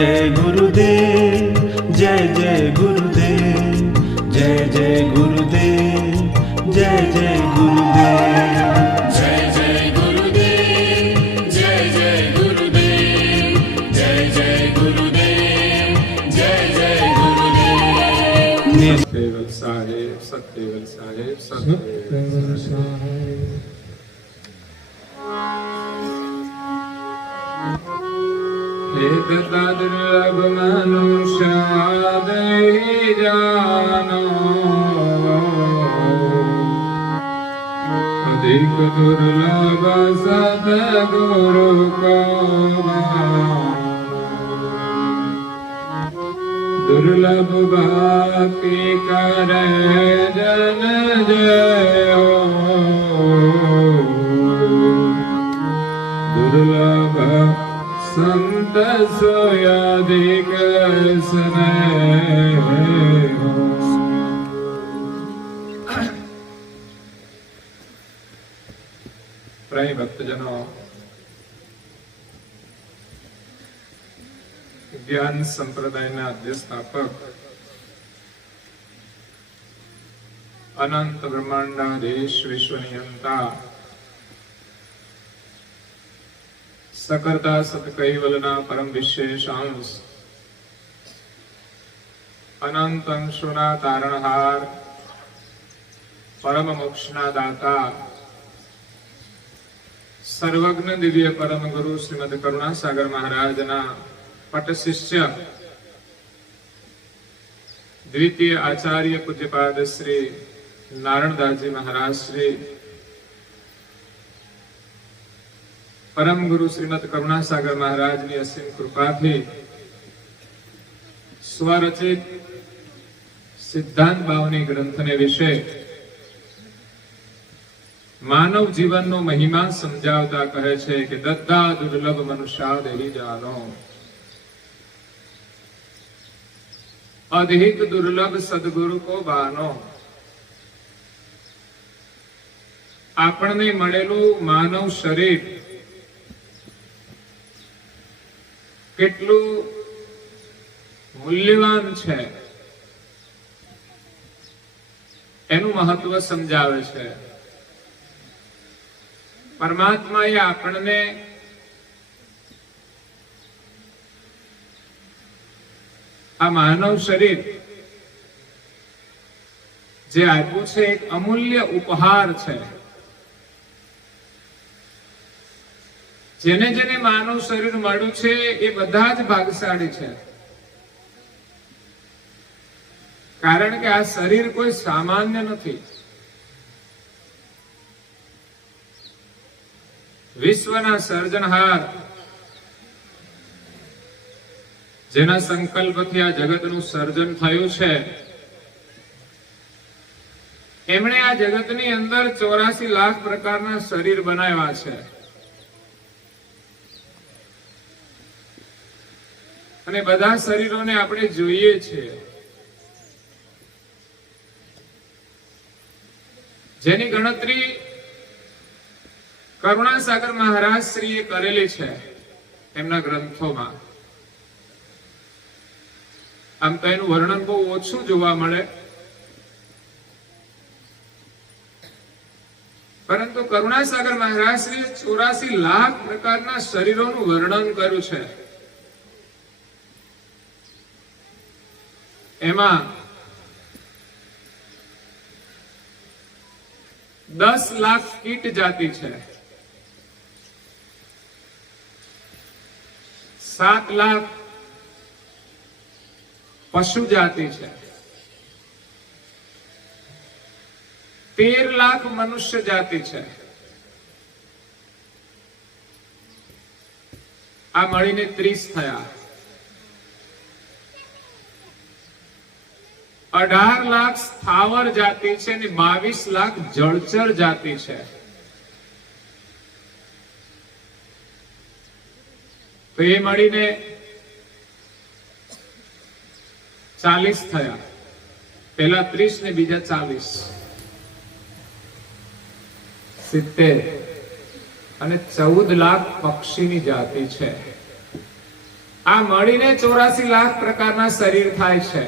जय गुरुदेव, जय जय गुरुदेव, जय जय गुरुदेव, जय जय गुरुदेव, जय जय गुरुदेव, जय जय गुरुदेव, जय जय गुरुदेव, जय जय गुरुदेव। सत्यवल साहेब, सत्यवल साहेब, सत्यवल साहेब। हे दत्ता दुर्लभ मनुष्य दई जानो, अधिक दुर्लभ सद्गुरु को दुर्लभ भक्ति करे जन जयो, दुर्लभ संत सोयाधिक स्नेह। प्रिय भक्तजनों, ज्ञान संप्रदायના અધ્યસ્થાપક અનંત બ્રહ્માંડના દેશ વિશ્વનિયંતા सकर्ता सत्कैवलना परम विशेषांश अनंत अंशोना तारणहार परम मोक्षना दाता सर्वज्ञ दिव्य परम गुरु श्रीमद करुणासागर महाराजना पट शिष्य द्वितीय आचार्य पूज्यपाद श्री नारायणदासजी महाराज श्री परम गुरु श्रीमद करुणासागर महाराज की असीम कृपा थी स्वरचित सिद्धांत भावनी ग्रंथ ने विषय मानव जीवन नो महिमा समझावता कहे छे कि दत्ता दुर्लभ मनुष्य देही जानो, अधिक दुर्लभ सद्गुरु को बानो। आपने मळेलू मानव शरीर કેટલું મૂલ્યવાન છે એનું મહત્વ સમજાવે છે। પરમાત્માએ આપણને આ માનવ શરીર જે આપ્યું છે એક અમૂલ્ય ઉપહાર છે। જેને જેને માનવ શરીર મળ્યું છે એ બધા જ ભાગશાળી છે, કારણ કે આ શરીર કોઈ સામાન્ય નથી। વિશ્વના સર્જનહાર જેના સંકલ્પથી આ જગતનું સર્જન થયું છે, એમણે આ જગતની અંદર 84 લાખ પ્રકારના શરીર બનાવ્યા છે। અને બધા શરીરોને આપણે જોઈએ છીએ, જેની ગણતરી કરુણાસાગર મહારાજ શ્રીએ કરેલી છે એમના ગ્રંથોમાં। આમ તો એનું વર્ણન બહુ ઓછું જોવા મળે, પરંતુ કરુણાસાગર મહારાજ શ્રીએ 84 લાખ પ્રકારના શરીરોનું વર્ણન કર્યું છે। એમાં 10 લાખ કીટ જાતિ છે, 7 લાખ પશુ જાતિ છે, 13 લાખ મનુષ્ય જાતિ છે। આ મળીને 30 થયા। 18 લાખ સ્થાવર જાતિ છે અને 22 લાખ જળચર જાતિ છે। તો એ મળીને 40 થયા। પહેલા 30 ને બીજા 40, 70 અને 14 લાખ પક્ષીની જાતિ છે। આ મળીને 84 લાખ પ્રકારના શરીર થાય છે.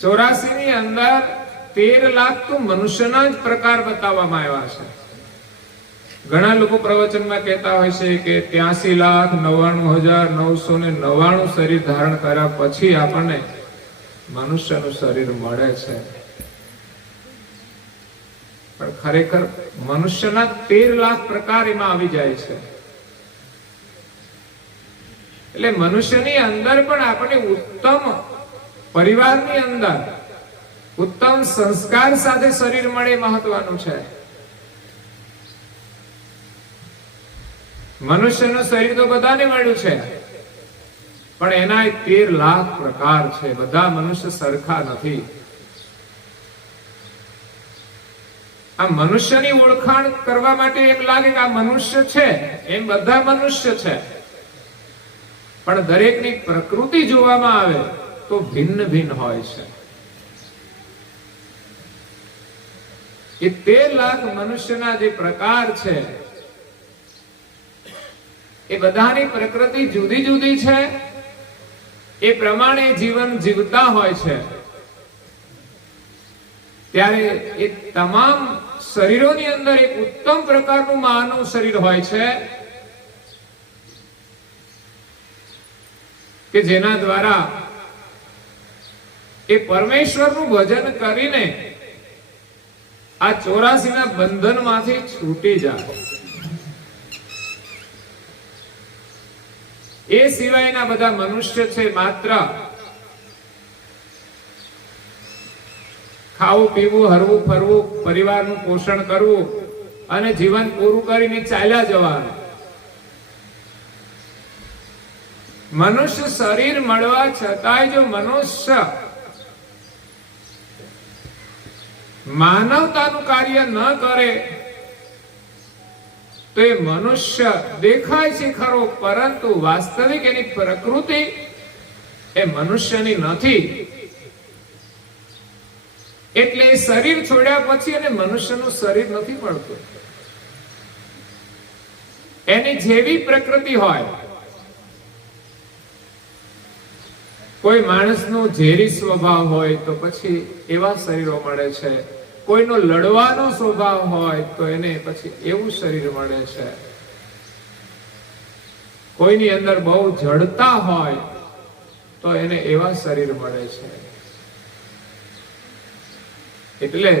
84 ની અંદર 13 લાખ તો મનુષ્યના જ પ્રકાર બતાવવામાં આવ્યા છે. ઘણા લોકો પ્રવચનમાં કહેતા હોય છે કે 83,99,999 શરીર ધારણ કર્યા પછી આપણને મનુષ્યનું શરીર મળે છે. પણ ખરેખર મનુષ્યના 13 લાખ પ્રકાર એમાં આવી જાય છે. એટલે મનુષ્યની અંદર પણ આપણે ઉત્તમ પરિવારની અંદર ઉત્તમ સંસ્કાર સાથે શરીર મળે મહત્વનું છે. મનુષ્યનું શરીર તો બધાને મળ્યું છે, પણ એના 13 લાખ પ્રકાર છે. બધા મનુષ્ય સરખા નથી. આ મનુષ્યની ઓળખાણ કરવા માટે એમ લાગે કે આ મનુષ્ય છે, એમ બધા મનુષ્ય છે, પણ દરેકની પ્રકૃતિ જોવામાં આવે તો ભિન્ન ભિન્ન હોય છે. એ 13 લાખ મનુષ્યના જે પ્રકાર છે એ બધાની પ્રકૃતિ જુદી જુદી છે. એ પ્રમાણે જીવન જીવતા હોય છે. ત્યારે એ તમામ શરીરોની અંદર એક ઉત્તમ પ્રકારનું માનવ શરીર હોય છે કે જેના દ્વારા એ પરમેશ્વરનું ભજન કરીને આ 84 ના બંધનમાંથી છૂટી જાય. એ સિવાયના બધા મનુષ્ય છે માત્ર ખાવું પીવું હરવું ફરવું પરિવારનું પોષણ કરવું અને જીવન પૂરું કરીને ચાલ્યા જવાનું. મનુષ્ય શરીર મળવા છતાંય જો મનુષ્ય માનવતાનું કાર્ય ન કરે તો એ મનુષ્ય દેખાય છે ખરો, પરંતુ વાસ્તવિક એની પ્રકૃતિ એ મનુષ્યની નથી. એટલે એ શરીર છોડ્યા પછી એને મનુષ્યનું શરીર નથી પડતું. એની જેવી પ્રકૃતિ હોય, કોઈ માણસનો ઝેરી સ્વભાવ હોય તો પછી એવા શરીરો મળે છે. કોઈનો લડવાનો સ્વભાવ હોય તો એને પછી એવું શરીર મળે છે. કોઈની અંદર બહુ જડતા હોય તો એને એવા શરીર મળે છે. એટલે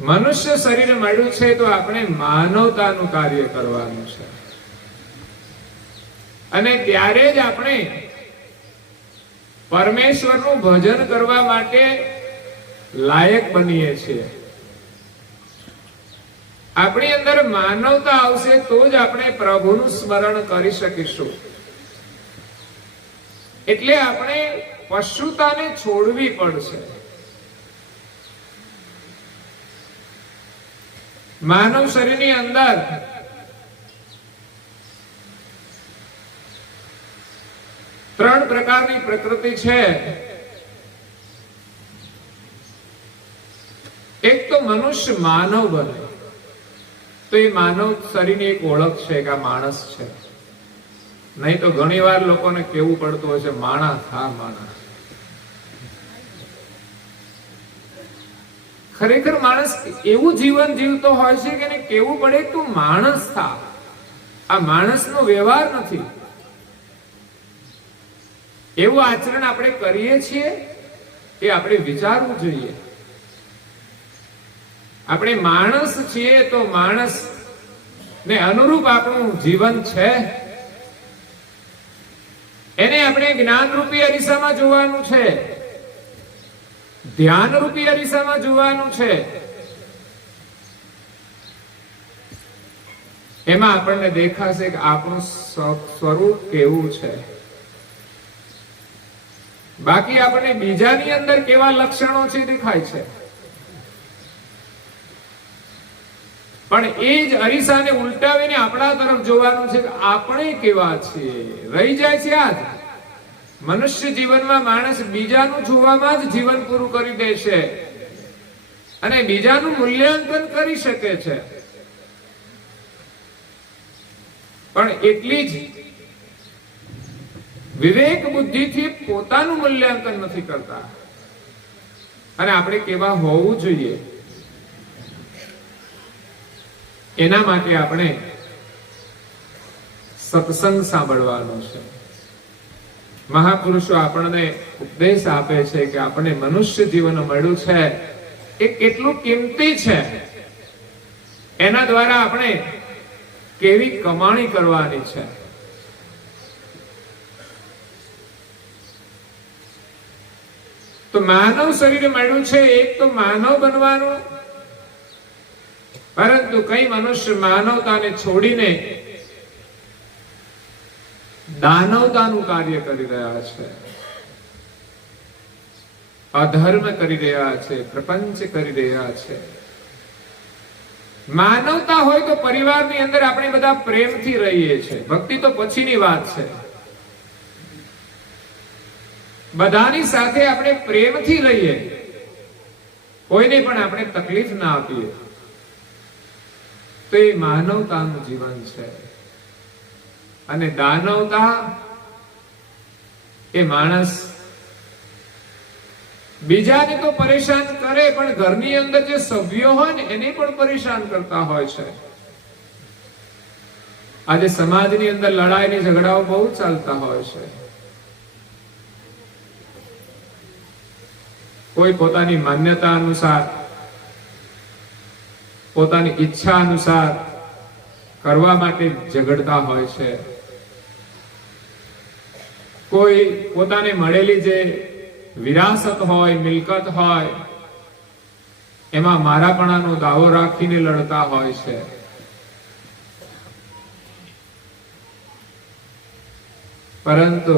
મનુષ્ય શરીર મળ્યું છે તો આપણે માનવતાનું કાર્ય કરવાનું છે. અને ત્યારે જ આપણે પરમેશ્વરનું ભજન કરવા માટે લાયક બનીએ છીએ. આપણી અંદર માનવતા આવશે તો જ આપણે પ્રભુનું સ્મરણ કરી શકીશું. એટલે આપણે પશુતાને છોડવી પડશે. માનવ શરીરની અંદર ત્રણ પ્રકારની પ્રકૃતિ છે. એક તો મનુષ્ય માનવ બને તો એ માનવ શરીરની એક ઓળખ છે કે આ માણસ છે. નહીં તો ઘણી વાર લોકોને કેવું પડતું હોય છે માણસ. હા, માણસ. ખરેખર માણસ એવું જીવન જીવતો હોય છે કે એને કેવું પડે તું માણસ થા. આ માણસનો વ્યવહાર નથી. એવું આચરણ આપણે કરીએ છીએ એ આપણે વિચારવું જોઈએ. આપણે માણસ છીએ તો માણસ ને અનુરૂપ આપણું જીવન છે. એને આપણે જ્ઞાન રૂપી અરીસામાં જોવાનું છે, ધ્યાન રૂપી અરીસામાં જોવાનું છે. એમાં આપણને દેખાશે કે આપણું સ્વરૂપ કેવું છે. બાકી આપણને બીજાની અંદર કેવા લક્ષણો છે દેખાય છે, પણ એ જ અરીસાને ઉલટાવીને આપણા તરફ જોવાનું છે કે આપણે કેવા છીએ. રહી જાય છે આજ મનુષ્ય જીવનમાં માણસ બીજાનું જોવામાં જ જીવન પૂરું કરી દે છે. અને બીજાનું મૂલ્યાંકન કરી શકે છે, પણ એટલી જ વિવેક બુદ્ધિથી પોતાનું મૂલ્યાંકન નથી કરતા. અને આપણે કેવા હોવું જોઈએ એના માટે આપણે સત્સંગ સાંભળવાનો છે. મહાપુરુષો આપણને ઉપદેશ આપે છે કે આપણને મનુષ્ય જીવન મળ્યું છે એ કેટલું કિંમતી છે, એના દ્વારા આપણે કેવી કમાણી કરવાની છે. તો માનવ શરીર મળ્યું છે, એક તો માનવ બનવાનું, પરંતુ કઈ મનુષ્ય માનવતાને છોડીને દાનવતાનું કાર્ય કરી રહ્યા છે, અધર્મ કરી રહ્યા છે, પ્રપંચ કરી રહ્યા છે. માનવતા હોય તો પરિવારની અંદર આપણે બધા પ્રેમથી રહીએ છીએ, ભક્તિ તો પછીની વાત છે. બધાની સાથે આપણે પ્રેમથી રહીએ, કોઈને પણ આપણે તકલીફ ના આપીએ, તો એ માનવતાનું જીવન છે. અને દાનવતા એ માણસ બીજાને તો પરેશાન કરે, પણ ઘરની અંદર જે સભ્યો હોય ને એને પણ પરેશાન કરતા હોય છે. આજે સમાજની અંદર લડાઈની ઝઘડાઓ બહુ ચાલતા હોય છે. કોઈ પોતાની માન્યતા અનુસાર, પોતાની ઈચ્છા અનુસાર કરવા માટે ઝઘડતા હોય છે. કોઈ પોતાને મળેલી જે વિરાસત હોય, મિલકત હોય, એમાં મારાપણાનો દાવો રાખીને લડતા હોય છે. પરંતુ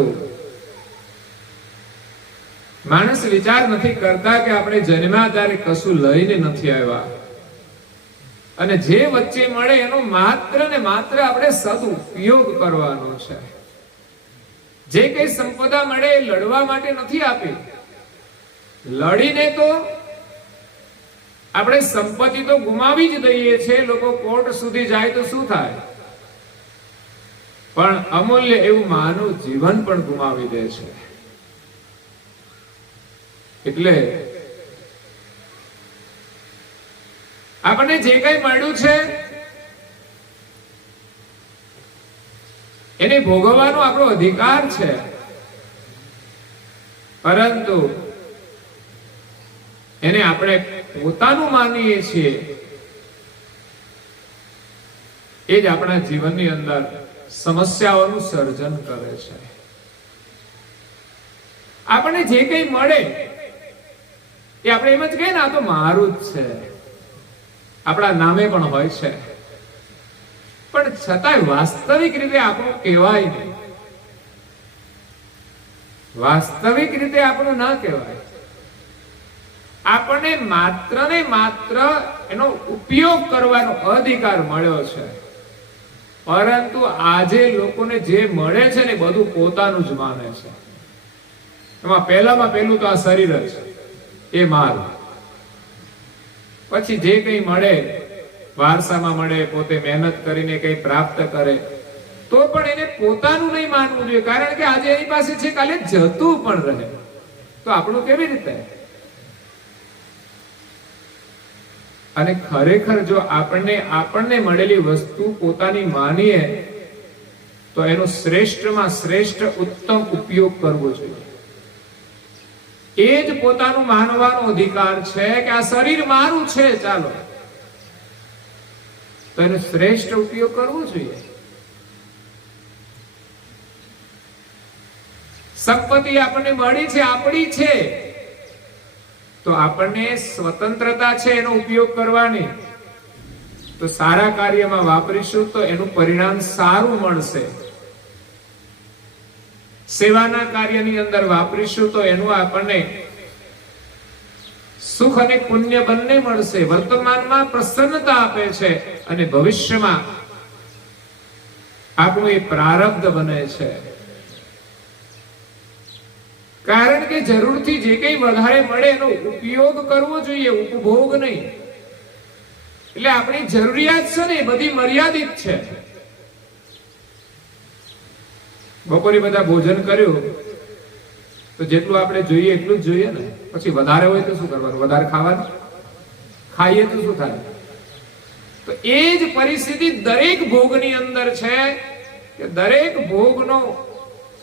માણસ વિચાર નથી કરતા કે આપણે જન્મ્યા ત્યારે કશું લઈને નથી આવ્યા, અને જે વચ્ચે મળે એનો માત્ર ને માત્ર આપણે સદુપયોગ કરવાનો છે. જે કઈ સંપદા મળે એ લડવા માટે નથી આપી. લડીને તો આપણે સંપત્તિ તો ગુમાવી જ દઈએ છીએ. લોકો કોર્ટ સુધી જાય તો શું થાય, પણ અમૂલ્ય એવું માનવ જીવન પણ ગુમાવી દે છે. એટલે આપણને જે કઈ મળ્યું છે એને ભોગવવાનો આપણો અધિકાર છે, પરંતુ એને આપણે પોતાનું માનીએ છીએ એ જ આપણા જીવનની અંદર સમસ્યાઓનું સર્જન કરે છે. આપણને જે કઈ મળે એ આપણે એમ જ કહીએ ને, આ તો મારું જ છે, આપણા નામે પણ હોય છે, પણ છતાંય વાસ્તવિક રીતે આપણું કહેવાય નહીં. વાસ્તવિક રીતે આપણું ના કહેવાય. આપણને માત્ર ને માત્ર એનો ઉપયોગ કરવાનો અધિકાર મળ્યો છે, પરંતુ આજે લોકોને જે મળે છે ને બધું પોતાનું જ માને છે. એમાં પહેલું તો આ શરીર જ એ મારું. પછી જે કંઈ મળે, વારસામાં મળે, પોતે મહેનત કરીને કંઈ પ્રાપ્ત કરે, તો પણ એને પોતાનું નહીં માનવું જોઈએ, કારણ કે આજે એની પાસે છે, કાલે જતું પણ રહે. તો આપણું કેવી રીતે? અને ખરેખર જો આપણને મળેલી વસ્તુ પોતાની માનીએ તો એનો શ્રેષ્ઠમાં શ્રેષ્ઠ ઉત્તમ ઉપયોગ કરવો જોઈએ. એ જ પોતાનું માનવાનો અધિકાર છે કે આ શરીર મારું છે, ચાલો તો એનો શ્રેષ્ઠ ઉપયોગ કરવો જોઈએ. સંપત્તિ આપણને મળી છે, આપણી છે, તો આપણને સ્વતંત્રતા છે એનો ઉપયોગ કરવાની. તો સારા કાર્યમાં વાપરીશું તો એનું પરિણામ સારું મળશે. સેવાના કાર્યની અંદર વાપરીશું તો એનું આપણને સુખ અને પુણ્ય બંને મળશે. વર્તમાનમાં પ્રસન્નતા આપે છે અને ભવિષ્યમાં આપણું એ પ્રારબ્ધ બને છે. કારણ કે જરૂરથી જે કંઈ વધારે મળે એનો ઉપયોગ કરવો જોઈએ, ઉપભોગ નહીં. એટલે આપણી જરૂરિયાત છે ને એ બધી મર્યાદિત છે. બપોરે બધા ભોજન કર્યું તો જેટલું આપણે જોઈએ એટલું જ જોઈએ ને. પછી વધારે હોય તો શું કરવાનું? વધારે ખાવાનું. ખાઈએ તો શું થાય? તો એ જ પરિસ્થિતિ દરેક ભોગની અંદર છે કે દરેક ભોગનો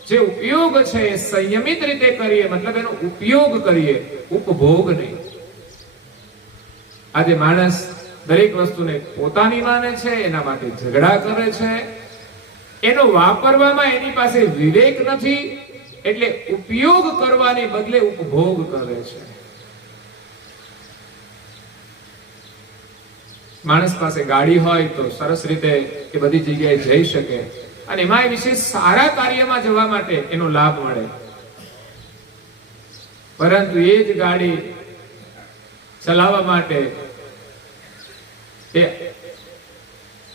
જે ઉપયોગ છે એ સંયમિત રીતે કરીએ, મતલબ એનો ઉપયોગ કરીએ, ઉપભોગ નહીં. આજે માણસ દરેક વસ્તુને પોતાની માને છે, એના માટે ઝઘડા કરે છે, એનો વાપરવામાં એની પાસે વિવેક નથી, એટલે ઉપયોગ કરવાને બદલે ઉપભોગ કરે છે. માણસ પાસે ગાડી હોય તો સરસ રીતે એ બધી જગ્યાએ જઈ શકે અને એમાં વિશેષ સારા કાર્યમાં જવા માટે એનો લાભ મળે. પરંતુ એ જ ગાડી ચલાવવા માટે એ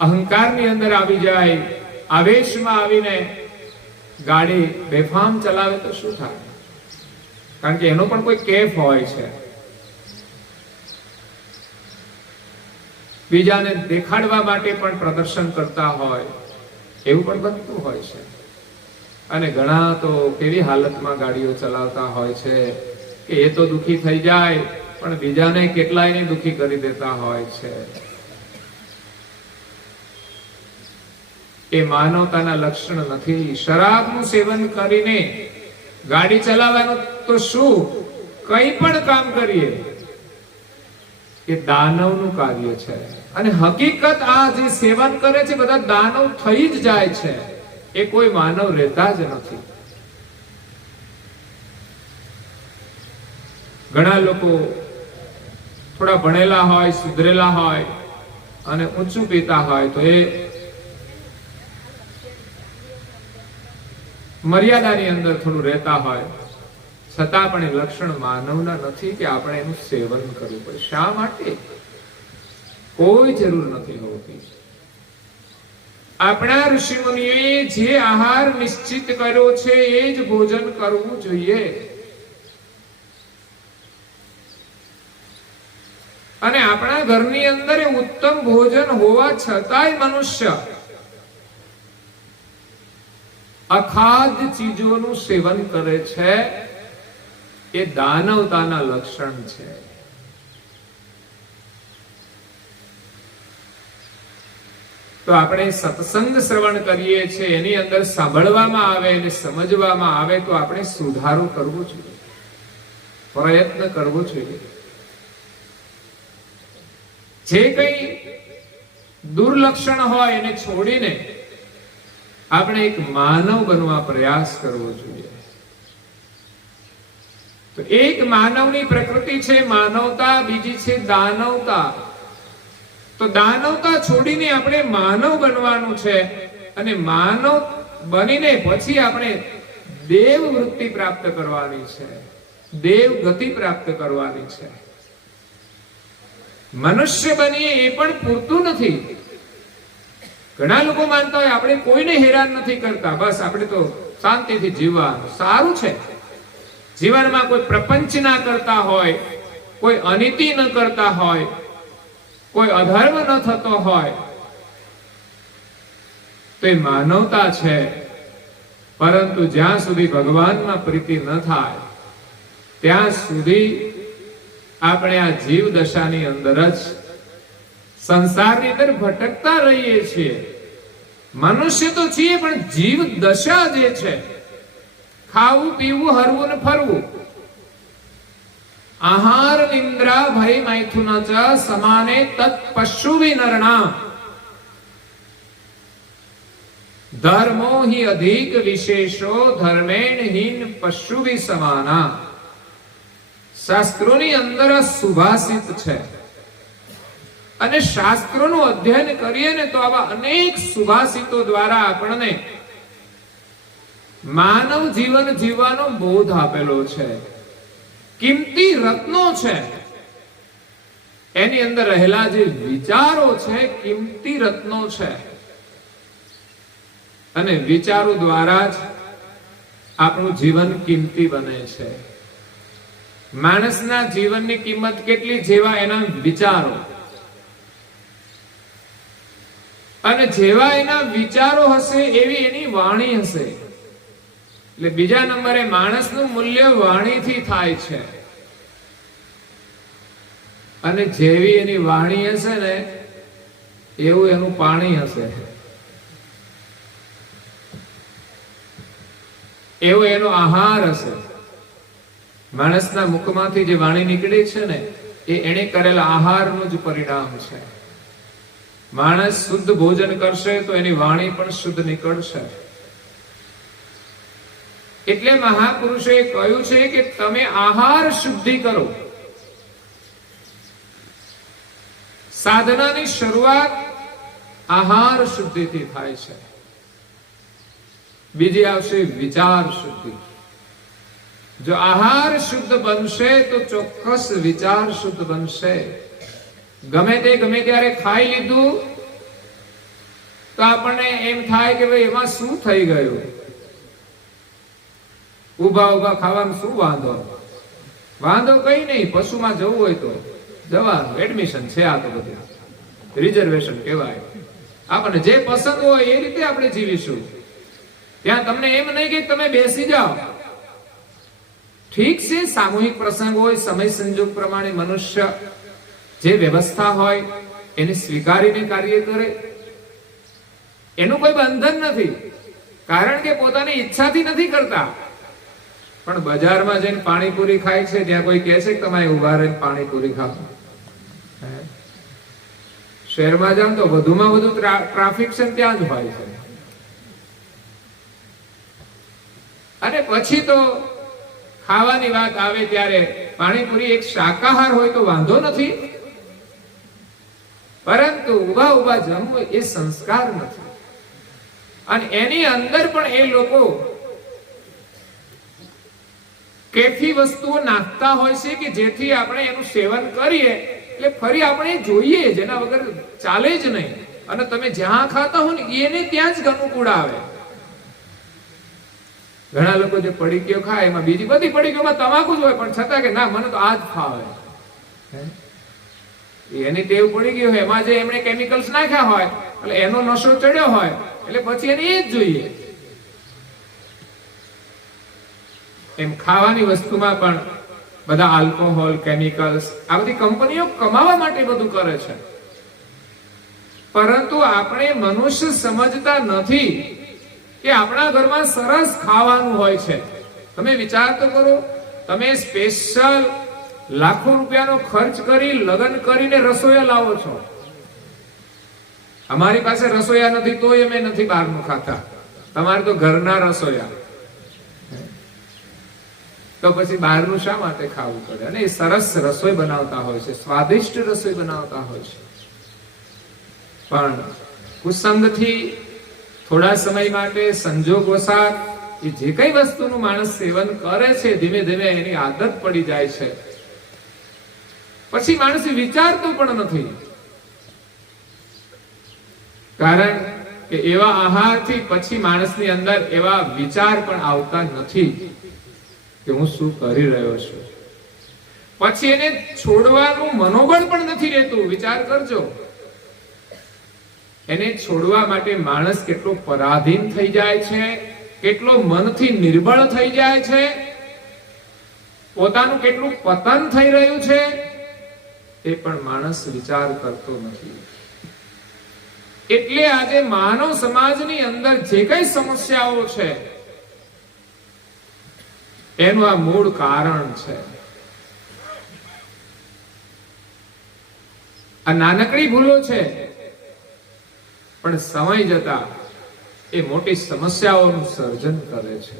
અહંકારની અંદર આવી જાય, આવેશમાં આવીને ગાડી બેફામ ચલાવે તો શું થાય? કારણ કે એનો પણ કોઈ કેફ હોય છે. બીજાને દેખાડવા માટે પણ પ્રદર્શન કરતા હોય, એવું પણ બનતું હોય છે. અને ઘણા તો કેવી હાલતમાં ગાડીઓ ચલાવતા હોય છે કે એ તો દુખી થઈ જાય પણ બીજાને કેટલાયને દુખી કરી દેતા હોય છે. એ માનવતાના લક્ષણ નથી. શરાબનું સેવન કરીને ગાડી ચલાવવાનું તો શું, કંઈ પણ કામ કરીએ એ દાનવનું કાર્ય છે. અને હકીકત આ જે સેવન કરે છે બધા દાનવ થઈ જ જાય છે, એ કોઈ માનવ રહેતા જ નથી. ઘણા લોકો થોડા ભણેલા હોય, સુધરેલા હોય અને ઊંચું પીતા હોય તો એ મર્યાદાની અંદર થોડું રહેતા હોય, છતાં પણ એ લક્ષણ માનવના નથી કે આપણે એનું સેવન કરવું પડે. શા માટે? કોઈ જરૂર નથી હોતી. આપણા ઋષિમુનિઓએ જે આહાર નિશ્ચિત કર્યો છે એ જ ભોજન કરવું જોઈએ. અને આપણા ઘરની અંદર એ ઉત્તમ ભોજન હોવા છતાંય મનુષ્ય અખાદ્ય ચીજોનું સેવન કરે છે, એ દાનવતાના લક્ષણ છે. તો આપણે સત્સંગ શ્રવણ કરીએ છીએ, એની અંદર સાંભળવામાં આવે અને સમજવામાં આવે તો આપણે સુધારો કરવો જોઈએ, પ્રયત્ન કરવો જોઈએ. જે કઈ દુર્લક્ષણ હોય એને છોડીને આપણે એક માનવ બનવા પ્રયાસ કરવો જોઈએ. તો એક માનવની પ્રકૃતિ છે માનવતા, બીજી છે દાનવતા. તો દાનવતા છોડીને આપણે માનવ બનવાનું છે અને માનવ બનીને પછી આપણે દેવ વૃત્તિ પ્રાપ્ત કરવાની છે, દેવ ગતિ પ્રાપ્ત કરવાની છે. મનુષ્ય બનીએ એ પણ પૂરતું નથી. ઘણા લોકો માનતા હોય આપણે કોઈને હેરાન નથી કરતા, બસ આપણે તો શાંતિથી જીવવાનું. સારું છે, જીવનમાં કોઈ પ્રપંચ ના કરતા હોય, કોઈ અનીતિ ન કરતા હોય, કોઈ અધર્મ ન થતો હોય તો એ માનવતા છે. પરંતુ જ્યાં સુધી ભગવાનમાં પ્રીતિ ન થાય ત્યાં સુધી આપણે આ જીવ દશાની અંદર જ સંસારની અંદર ભટકતા રહીએ છીએ. મનુષ્ય તો છીએ પણ જીવ દશા જે છે, ખાવું, પીવું, હરવું ને ફરવું, આહાર નિંદ્રા ભય મૈથુન ચ સમાને તત્ પશુ વિનરણા ધર્મો હિ અધિક વિશેષો ધર્મેણ હીન પશુ સમાના. શાસ્ત્રોની અંદર સુભાષિત છે અને શાસ્ત્રોનું અધ્યયન કરીએ ને તો આવા અનેક સુભાષિતો દ્વારા આપણને માનવ જીવન જીવવાનો બોધ આપેલો છે. કિંમતી રત્નો છે, એની અંદર રહેલા જે વિચારો છે કિંમતી રત્નો છે. અને વિચારો દ્વારા જ આપણું જીવન કિંમતી બને છે. માણસના જીવનની કિંમત કેટલી? જેવા એના વિચારો, અને જેવા એના વિચારો હશે એવી એની વાણી હશે. એટલે બીજા નંબરે માણસનું મૂલ્ય વાણીથી થાય છે, અને જેવી એની વાણી હશે ને એવું એનું પાણી હશે, એવો એનો આહાર હશે. માણસના મુખમાંથી જે વાણી નીકળે છે ને એ એને કરેલા આહારનું જ પરિણામ છે. માણસ શુદ્ધ ભોજન કરશે તો એની વાણી પણ શુદ્ધ નીકળશે. એટલે મહાપુરુષોએ કહ્યું છે કે તમે આહાર શુદ્ધિ કરો. સાધનાની શરૂઆત આહાર શુદ્ધિથી થાય છે. બીજી આવશે વિચાર શુદ્ધિ. જો આહાર શુદ્ધ બનશે તો ચોક્કસ વિચાર શુદ્ધ બનશે. ગમે ત્યારે ખાઈ લીધું તો આપણને એમ થાય કે ભાઈ એમાં શું થઈ ગયું, ઉભા ખાવાનું શું વાંધો? વાંધો કઈ નહીં. પશુમાં જવું હોય તો જવાનું, એડમિશન છે. આ તો બધું રિઝર્વેશન કહેવાય. આપણને જે પસંદ હોય એ રીતે આપણે જીવીશું. ત્યાં તમને એમ નહીં કે તમે બેસી જાઓ. ઠીક છે, સામૂહિક પ્રસંગ હોય, સમય સંજોગ પ્રમાણે મનુષ્ય જે વ્યવસ્થા હોય એને સ્વીકારીને કાર્ય કરે, એનું કોઈ બંધન નથી. કારણ કે પોતાની ઈચ્છાથી નથી કરતા. પણ બજારમાં જઈને પાણીપુરી ખાય છે, ત્યાં કોઈ કહે છે કે તમારે ઉભા રહીને પાણીપુરી ખાઓ? શહેરમાં જાવ તો વધુમાં વધુ ટ્રાફિક છે ત્યાં જ હોય છે. અને પછી તો ખાવાની વાત આવે ત્યારે પાણીપુરી એક શાકાહાર હોય તો વાંધો નથી, પરંતુ ઉભા જમવું એ સંસ્કાર નથી. અને એની અંદર પણ એ લોકો કેટલી વસ્તુઓ નાખતા હોય છે કે જેથી આપણે એનું સેવન કરીએ એટલે ફરી આપણે જોઈએ, જેના વગર ચાલે જ નહીં. અને તમે જ્યાં ખાતા હો ને એને ત્યાં જ અનુકૂળ આવે. ઘણા લોકો જે પડીકીઓ ખાય એમાં બીજી બધી પડીકીઓમાં તમાકુ જ હોય, પણ છતાં કે ના મને તો આ જ ફાવે. એની ટેવ પડી ગઈ હોય, એમાં જે એમણે કેમિકલ્સ નાખ્યા હોય એટલે એનો નશો ચડ્યો હોય એટલે પછી એને એ જ જોઈએ. એમ ખાવાની વસ્તુમાં પણ બધા આલ્કોહોલ, કેમિકલ્સ, આ બધી કંપનીઓ કમાવા માટે બધું કરે છે. પરંતુ આપણે મનુષ્ય સમજતા નથી કે આપણા ઘરમાં સરસ ખાવાનું હોય છે. તમે વિચાર તો કરો, તમે સ્પેશિયલ લાખો રૂપિયાનો ખર્ચ કરી લગ્ન કરીને રસોઈયા લાવો છો. અમારી પાસે રસોઈયા નથી તોય અમે નથી બહારનું ખાતા. તમારે તો ઘરના રસોઈયા, તો પછી બહારનું શા માટે ખાવું પડે? અને એ સરસ રસોઈ બનાવતા હોય છે, સ્વાદિષ્ટ રસોઈ બનાવતા હોય છે. પણ કુસંગથી થોડા સમય માટે સંજોગવશાત એ જે કઈ વસ્તુનું માણસ સેવન કરે છે, ધીમે ધીમે એની આદત પડી જાય છે. પછી માણસ વિચારતો પણ નથી, કારણ કે એવા આહારથી પછી માણસની અંદર એવા વિચાર પણ આવતા નથી કે હું શું કરી રહ્યો છું. પછી એને છોડવાનું મનોબળ પણ નથી રહેતું. વિચાર કરજો, એને છોડવા માટે માણસ કેટલો પરાધીન થઈ જાય છે, કેટલો મનથી નિર્બળ થઈ જાય છે, પોતાનું કેટલું પતન થઈ રહ્યું છે એ પણ માણસ વિચાર કરતો નથી. એટલે આજે માનવ સમાજની અંદર જે કઈ સમસ્યાઓ છે એનું આ મૂળ કારણ છે. આ નાનકડી ભૂલો છે, પણ સમય જતા એ મોટી સમસ્યાઓનું સર્જન કરે છે.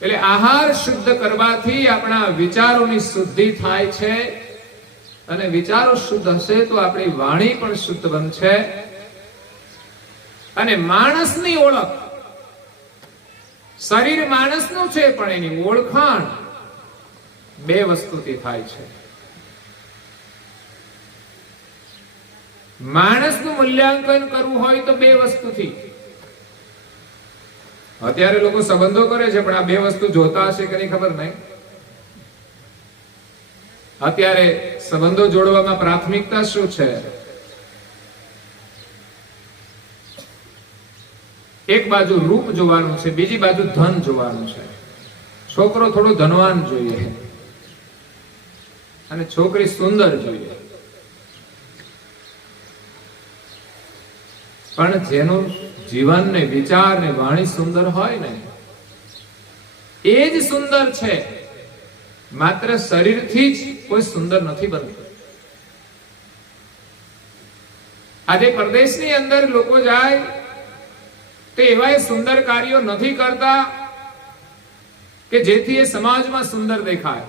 એટલે આહાર શુદ્ધ કરવાથી આપણા વિચારોની શુદ્ધિ થાય છે, અને વિચારો શુદ્ધ હશે તો આપણી વાણી પણ શુદ્ધ બનશે. અને માણસની ઓળખ, શરીર માણસનું છે પણ એની ઓળખાણ બે વસ્તુથી થાય છે. માણસનું મૂલ્યાંકન કરવું હોય તો બે વસ્તુથી. અત્યારે લોકો સંબંધો કરે છે પણ આ બે વસ્તુ જોતા હશે કે નહીં ખબર નહીં. અત્યારે સંબંધો જોડવામાં પ્રાથમિકતા શું છે? એક બાજુ રૂપ જોવાનું છે, બીજી બાજુ ધન જોવાનું છે. છોકરો થોડો ધનવાન જોઈએ અને છોકરી સુંદર જોઈએ. પણ જેનું જીવન ને વિચાર ને વાણી સુંદર હોય ને એ જ સુંદર છે. માત્ર શરીરથી જ કોઈ સુંદર નથી બનતું. આજે પરદેશની અંદર લોકો જાય તો એવા સુંદર કાર્યો નથી કરતા કે જેથી એ સમાજમાં સુંદર દેખાય.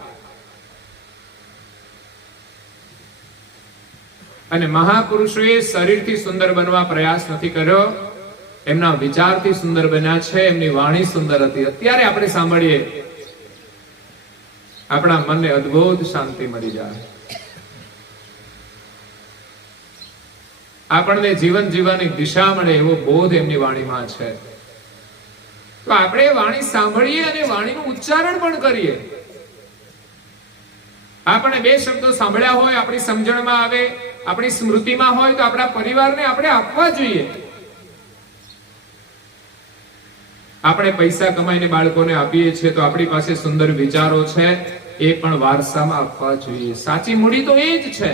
અને મહાપુરુષોએ શરીરથી સુંદર બનવા પ્રયાસ નથી કર્યો, એમના વિચારથી સુંદર બન્યા છે. એમની વાણી સુંદર હતી. અત્યારે આપણે સાંભળીએ, આપણા મનને અદ્ભુત શાંતિ મળી જાય. આપણને જીવન જીવવાની દિશા મળે એવો બોધ એમની વાણીમાં છે. તો આપણે વાણી સાંભળીએ અને વાણીનું ઉચ્ચારણ પણ કરીએ. આપણે બે શબ્દો સાંભળ્યા હોય, આપણી સમજણમાં આવે, આપણી સ્મૃતિમાં હોય તો આપણા પરિવારને આપણે આપવા જોઈએ. આપણે પૈસા કમાઈને બાળકોને આપીએ છીએ તો આપણી પાસે સુંદર વિચારો છે, એ પણ વારસામાં આપવા જોઈએ. સાચી મૂડી તો એ જ છે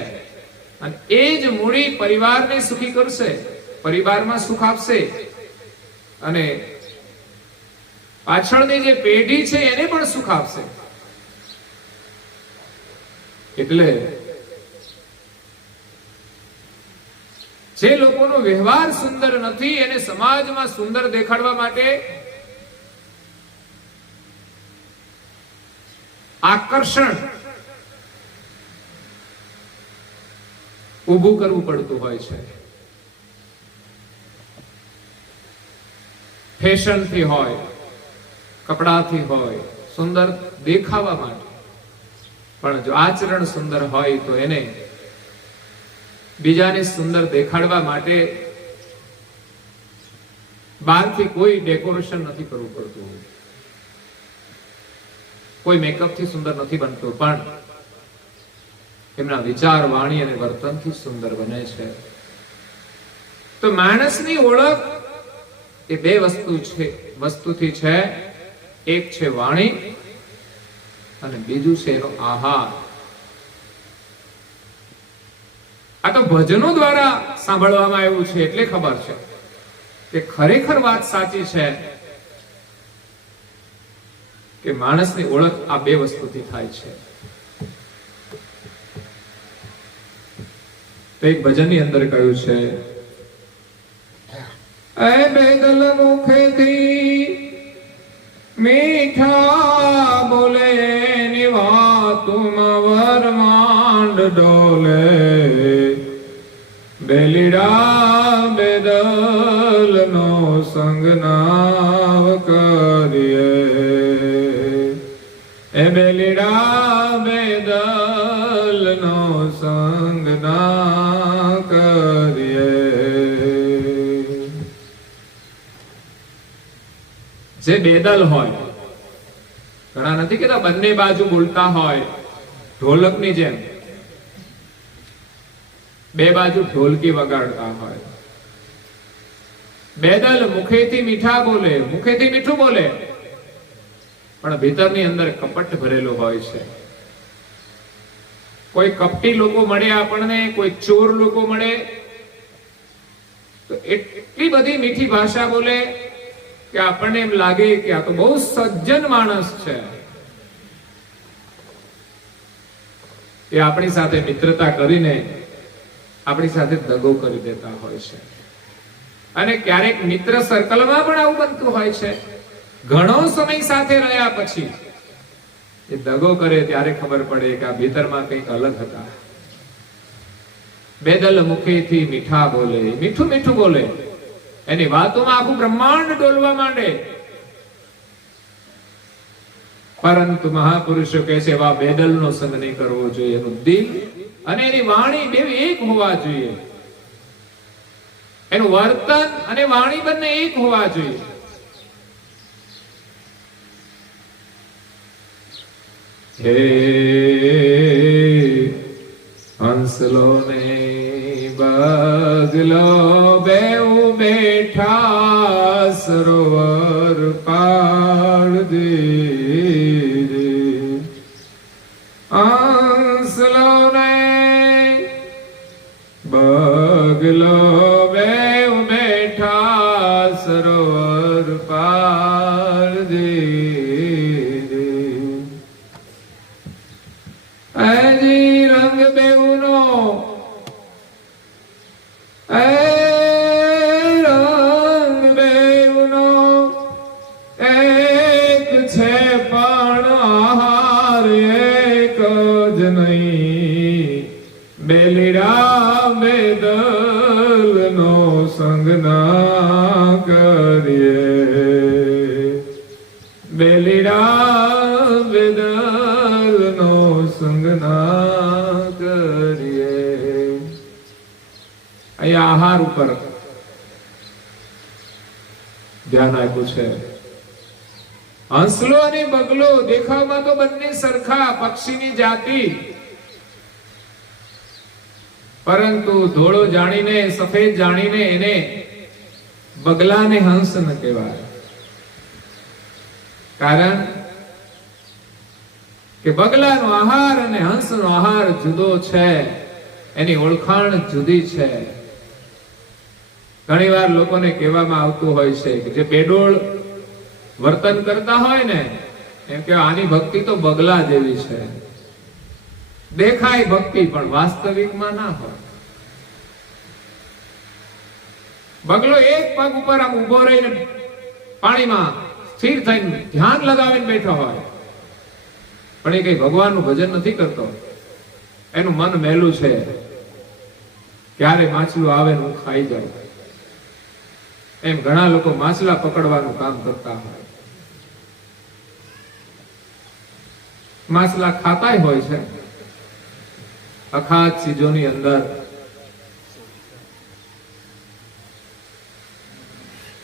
અને એ જ મૂડી પરિવારને સુખી કરશે, પરિવારમાં સુખ આપશે અને પાછળની જે પેઢી છે એને પણ સુખ આપશે. એટલે જે લોકોનો વ્યવહાર સુંદર નથી એને સમાજમાં સુંદર દેખાડવા માટે આકર્ષણ ઊભું કરવું પડતું હોય છે. ફેશનથી હોય, કપડાથી હોય, સુંદર દેખાવા માટે. પણ જો આચરણ સુંદર હોય તો એને બીજાને સુંદર દેખાડવા માટે બહારથી કોઈ ડેકોરેશન નથી કરવું પડતું, કોઈ મેકઅપથી સુંદર નથી બનતું, પણ એમના વિચાર, વાણી અને વર્તનથી સુંદર બને છે. તો માણસની ઓળખ એ બે વસ્તુથી છે. એક છે વાણી અને બીજું છે એનો આહાર. આ તો ભજનો દ્વારા સાંભળવામાં આવ્યું છે એટલે ખબર છે કે ખરેખર વાત સાચી છે કે માણસની ઓળખ આ બે વસ્તુથી થાય છે. તો એક ભજનની અંદર કહ્યું છે, એ બેદલ મુખેથી મીઠા બોલે ની વાતુમાં વરમાંડ ડોલે, બેલીડા બેદલ નો સંગ નાવ કરીએ, એ બેલીડા બેદલ નો સંગ ના કરીએ. જે બેદલ હોય, ઘણા નથી કેતા બંને બાજુ બોલતા હોય ઢોલકની જેમ, બે બાજુ ઢોલકી વગાડતા હોય. બેદલ મુખેથી મીઠા બોલે, મુખેથી મીઠું બોલે પણ ભીતરની અંદર કપટ ભરેલો હોય છે. કોઈ કપટી લોકો મળે આપણને, કોઈ ચોર લોકો મળે તો એટલી બધી મીઠી ભાષા બોલે કે આપણને એમ લાગે કે આ તો બહુ સજ્જન માણસ છે. એ આપણી સાથે મિત્રતા કરીને આપણી સાથે દગો કરી દેતા હોય છે. અને ક્યારેક મિત્ર સર્કલમાં પણ આવું બનતું હોય છે. ઘણો સમય સાથે રહ્યા પછી એ દગો કરે ત્યારે ખબર પડે કે આ ભીતરમાં કંઈક અલગ હતા. બેદલ મુખેથી મીઠા બોલે, મીઠું મીઠું બોલે, એની વાતોમાં આખું બ્રહ્માંડ ડોલવા માંડે. પરંતુ મહાપુરુષો કહે છે એવા બેદલનો સંગ નહીં કરવો જોઈએ. એનું દિલ અને એની વાણી બે એક હોવા જોઈએ. એનું વર્તન અને વાણી બંને એક હોવા જોઈએ. હે હંસલો ને બગલો બેઉ બેઠા સરોવર પાળ દે હંસલો ને બગલો બેઉ બેઠા સરોવર પાળ દે હજી રંગ બેઉનો રંગ બેઉનો એક છે પણ આહાર એક જ નહીં બેલીરા બેદલનો સંગ ના કરીએ બેલીરા બેદલનો સંગ ના કરીએ. અહીંયા આહાર ઉપર ધ્યાન આપ્યું છે. હંસલો અને બગલો દેખાવમાં તો બંને સરખા પક્ષીની જાતિ, પરંતુ ધોળો જાણીને સફેદ જાણીને એને બગલાને હંસ ન કહેવાય. કારણ કે બગલાનો આહાર અને હંસનો આહાર જુદો છે, એની ઓળખાણ જુદી છે. ઘણીવાર લોકોને કહેવામાં આવતું હોય છે કે જે બેડોળ વર્તન કરતા હોય ને એમ કે આની ભક્તિ તો બગલા જેવી છે. દેખાય ભક્તિ પણ વાસ્તવિકમાં ના હોય. બગલો એક પગ ઉપર આમ ઉભો રહીને પાણીમાં સ્થિર થઈને ધ્યાન લગાવીને બેઠો હોય, પણ એ કઈ ભગવાનનું ભજન નથી કરતો. એનું મન મેલું છે, ક્યારે માછલું આવે ને હું ખાઈ જાઉં. એમ ઘણા લોકો માછલા પકડવાનું કામ કરતા હોય, માછલા ખાતાય હોય છે. અખાત ચીજોની અંદર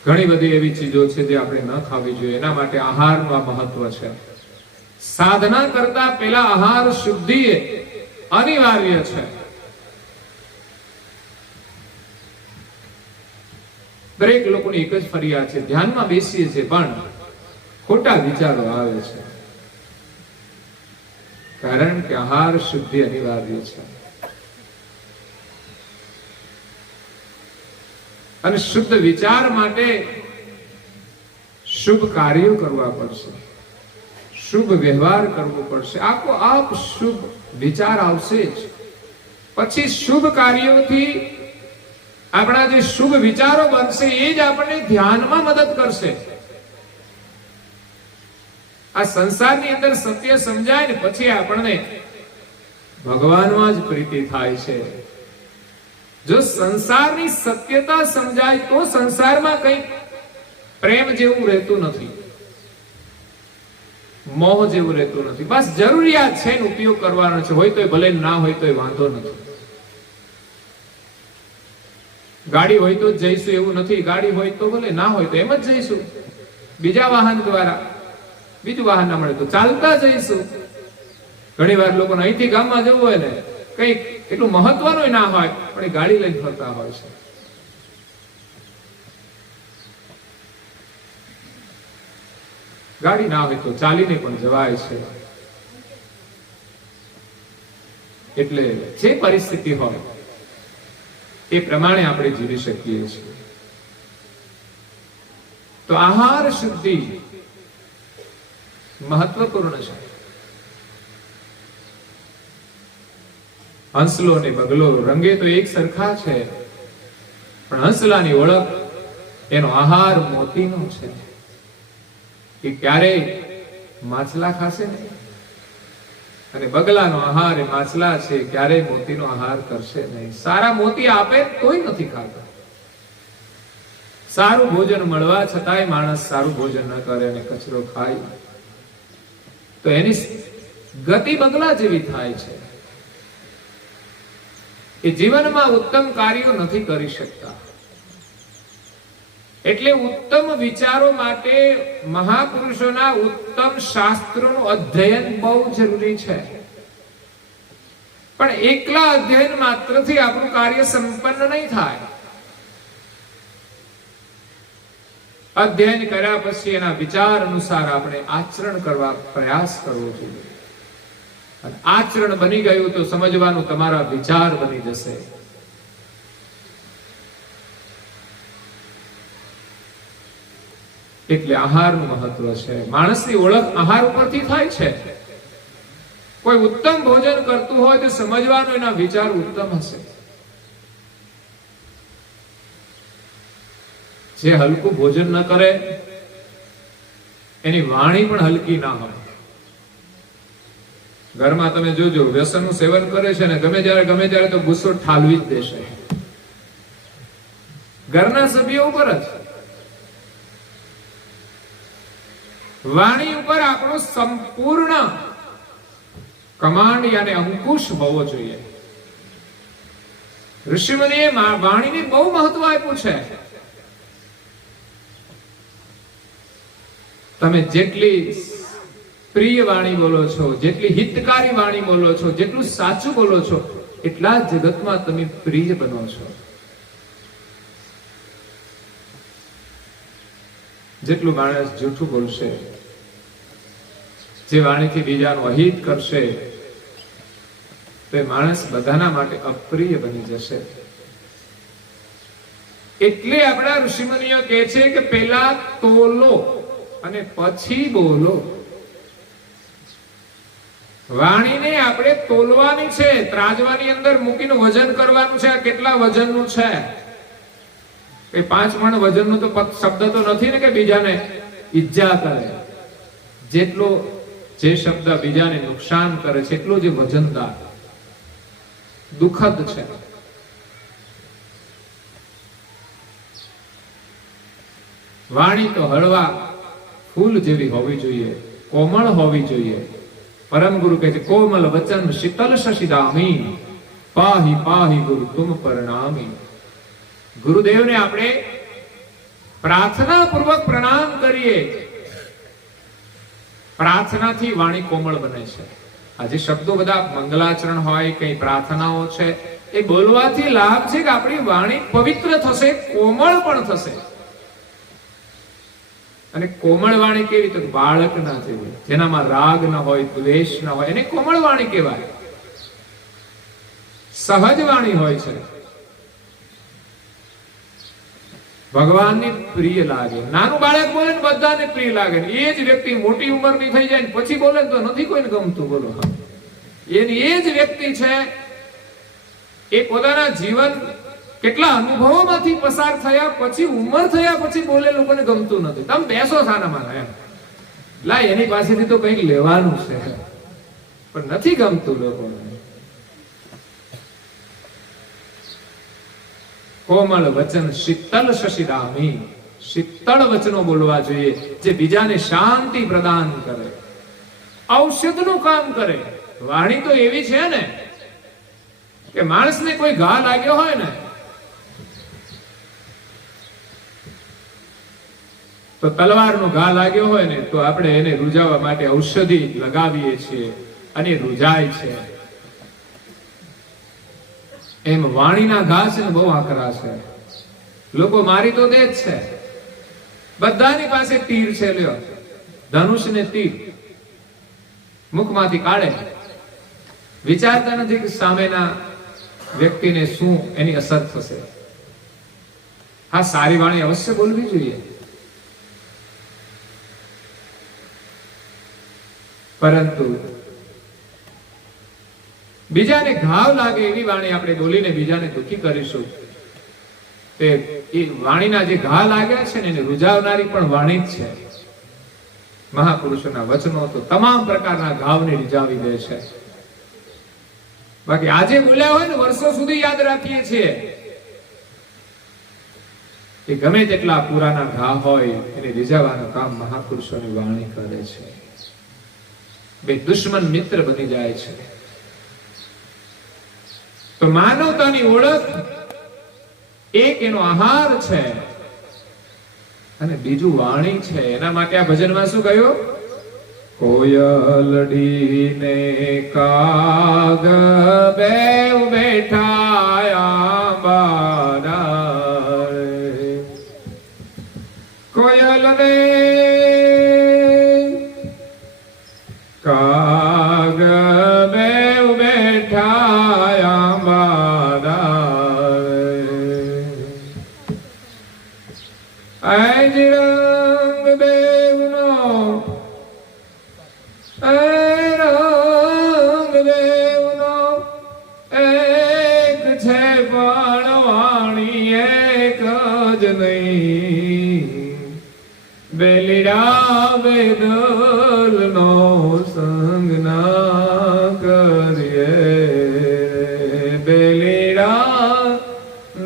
ઘણી બધી એવી ચીજો છે જે આપણે ન ખાવી જોઈએ. એના માટે આહારનું આ મહત્વ છે. સાધના કરતા પહેલા આહાર શુદ્ધિ અનિવાર્ય છે. દરેક લોકોની એક જ ફરિયાદ છે, ધ્યાનમાં બેસીએ છીએ પણ ખોટા વિચારો આવે છે. કારણ કે આહાર શુદ્ધિ અનિવાર્ય છે. અને શુદ્ધ વિચાર માટે શુભ કાર્યો કરવા પડશે, શુભ વ્યવહાર કરવો પડશે. આપોઆપ શુભ વિચાર આવશે જ. પછી શુભ કાર્યોથી આપણા જે શુભ વિચારો બનશે એ જ આપણને ધ્યાનમાં મદદ કરશે. આ સંસારની અંદર સત્ય સમજાય ને પછી આપણને ભગવાનમાં જ પ્રીતિ થાય છે. જો સંસારની સત્યતા સમજાય તો સંસારમાં કઈ પ્રેમ જેવું રહેતું નથી, મોહ જેવું રહેતું નથી. બસ જરૂરિયાત છે ને ઉપયોગ કરવાનો છે, હોય તોય ભલે, ના હોય તોય વાંધો નથી. ગાડી હોય તો જ જઈશું એવું નથી, ગાડી હોય તો ભલે, ના હોય તો એમ જ જઈશું. બીજા વાહન દ્વારા, બીજું વાહન ના મળે તો ચાલતા જઈશું. ઘણી વાર લોકોને અહીંથી ગામમાં જવું હોય ને કઈક એટલું મહત્વનું ના હોય પણ એ ગાડી લઈને ફરતા હોય છે. ગાડી ના હોય તો ચાલીને પણ જવાય છે. એટલે જે પરિસ્થિતિ હોય એ પ્રમાણે આપણે જીવી શકીએ છીએ. તો આહાર શુદ્ધિ મહત્વપૂર્ણ છે. હંસલો અને બગલો રંગે તો એક સરખા છે, પણ હંસલાની ઓળખ એનો આહાર મોતીનો છે. કે ક્યારેય માછલા ખાશે ને, અને બગલાનો આહાર એ માછલા છે, ક્યારેય મોતીનો આહાર કરશે નહીં. સારા મોતી આપે તોય નથી ખાતા. સારું ભોજન મળવા છતાંય માણસ સારું ભોજન ન કરે અને કચરો ખાય તો એની ગતિ બગલા જેવી થાય છે. એ જીવનમાં ઉત્તમ કાર્યો નથી કરી શકતા. એટલે ઉત્તમ વિચારો માટે મહાપુરુષોના ઉત્તમ શાસ્ત્રોનું અધ્યયન બહુ જરૂરી છે. પણ એકલા અધ્યયન માત્રથી આપણું કાર્ય સંપન્ન નહીં થાય. અધ્યયન કર્યા પછી એના વિચાર અનુસાર આપણે આચરણ કરવા પ્રયાસ કરવો જોઈએ. અને આચરણ બની ગયું તો સમજવાનું તમારા વિચાર બની જશે. એટલે આહારનું મહત્વ છે. માણસની ઓળખ આહાર ઉપરથી થાય છે. કોઈ ઉત્તમ ભોજન કરતું હોય તો સમજવાનું એના વિચાર ઉત્તમ હશે. જે હલકું ભોજન ન કરે એની વાણી પણ હલકી ના હોય. ઘરમાં તમે જોજો, વ્યસનનું સેવન કરે છે ને ગમે ત્યારે તો ગુસ્સો ઠાલવી જ દેશે. ઘરના સભ્યો ઉપર જ. વાણી ઉપર આપણો સંપૂર્ણ કમાન્ડ યાને અંકુશ હોવો જોઈએ. ઋષિમુનિએ વાણીને બહુ મહત્વ આપ્યું છે. તમે જેટલી પ્રિય વાણી બોલો છો, જેટલી હિતકારી વાણી બોલો છો, જેટલું સાચું બોલો છો, એટલા જ જગતમાં તમે પ્રિય બનો છો. જેટલું માણસ જૂઠું બોલશે, જે વાણીથી બીજાનું અહિત કરશે, તો એ માણસ બધાના માટે અપ્રિય બની જશે. એટલે આપણા ઋષિમુનિઓ કહે છે કે પહેલા તોલો અને પછી બોલો. વાણીને આપણે તોલવાની છે, ત્રાજવાની અંદર મૂકીને વજન કરવાનું છે. કેટલા વજનનું છે? એ 5 મણ વજનનું તો શબ્દ તો નથી ને કે બીજાને ઈજા કરે. જેટલો જે શબ્દ બીજાને નુકસાન કરે છે એટલું જે વજનદાર દુઃખદ છે. વાણી તો હળવા ફૂલ જેવી હોવી જોઈએ, કોમળ હોવી જોઈએ. પરમ ગુરુ કહે છે કોમલ વચન શીતલ શશિદામી પાહી પાહી ગુરુ તુમ પરણામી. ગુરુદેવને આપણે પ્રાર્થના પૂર્વક પ્રણામ કરીએ. પ્રાર્થનાથી વાણી કોમળ બને છે. આજે શબ્દો બધા મંગલાચરણ હોય, કઈ પ્રાર્થનાઓ છે, એ બોલવાથી લાભ છે કે આપણી વાણી પવિત્ર થશે, કોમળ પણ થશે. અને કોમળ વાણી કેવી? તો બાળક ના જેવી, જેનામાં રાગ ન હોય, દ્વેષ ન હોય, એને કોમળ વાણી કહેવાય. સહજ વાણી હોય છે. ભગવાનની પ્રિય લાગે. નાનું બાળક બોલે ને બધાને પ્રિય લાગે. એ જ વ્યક્તિ મોટી ઉંમરની થઈ જાય ને પછી બોલે તો નથી કોઈને ગમતું. બોલો, એની એ જ વ્યક્તિ છે, એ પોતાના જીવન કેટલા અનુભવોમાંથી પસાર થયા પછી, ઉંમર થયા પછી બોલે લોકોને ગમતું નથી. તમે બેસો સાનામાં એમ લાય, એની પાસેથી તો કંઈક લેવાનું છે, પણ નથી ગમતું લોકોને. કોમળ વચન શીતલ શશિદામી. શીતળ વચનો બોલવા જોઈએ જે બીજાને શાંતિ પ્રદાન કરે, ઔષધનું કામ કરે. વાણી તો એવી છે ને કે માણસને કોઈ ઘા લાગ્યો હોય ને તો તલવારનો ઘા લાગ્યો હોય ને તો આપણે એને રૂજાવવા માટે ઔષધિ લગાવીએ છીએ અને રૂજાય છે. એમ વાણીના ઘા છે ને બહુ આકરા છે. લોકો મારી તો દે જ છે. બધાની પાસે તીર છે. લ્યો, ધનુષ ને તીર મુખમાંથી કાઢે, વિચારતા નથી કે સામેના વ્યક્તિને શું એની અસર થશે. હા, સારી વાણી અવશ્ય બોલવી જોઈએ, પરંતુ બીજાને ઘાવ લાગે એવી વાણી આપણે બોલીને બીજાને દુઃખી કરીશું, તે એ વાણીના જે ઘા લાગ્યા છે ને એને રૂજાવનારી પણ વાણી જ છે. મહાપુરુષોના વચનો તો તમામ પ્રકારના ઘાવને રીઝાવી દે છે. બાકી આજે બોલ્યા હોય ને વર્ષો સુધી યાદ રાખીએ છીએ. એ ગમે તેટલા પુરાના ઘા હોય એને રીઝાવવાનું કામ મહાપુરુષોની વાણી કરે છે. બે દુશ્મન મિત્ર બની જાય છે. તો માનવતાની ઓળખ એક એનો આહાર છે. અને બીજું વાણી છે. એના માટે આ ભજનમાં શું કહ્યું? કોયલડી ને કાગ બેઉ બેઠા આંબાડાળે. કોયલ ને કાગ બેઉ બેઠા આંબાડાળે. આજ રંગ બેઉનો રંગ બેઉનો એક છે પણ વાણી એક જ નહીં. બેલીડા બેદલ નો સંગ ના કરીએ. બેલીડા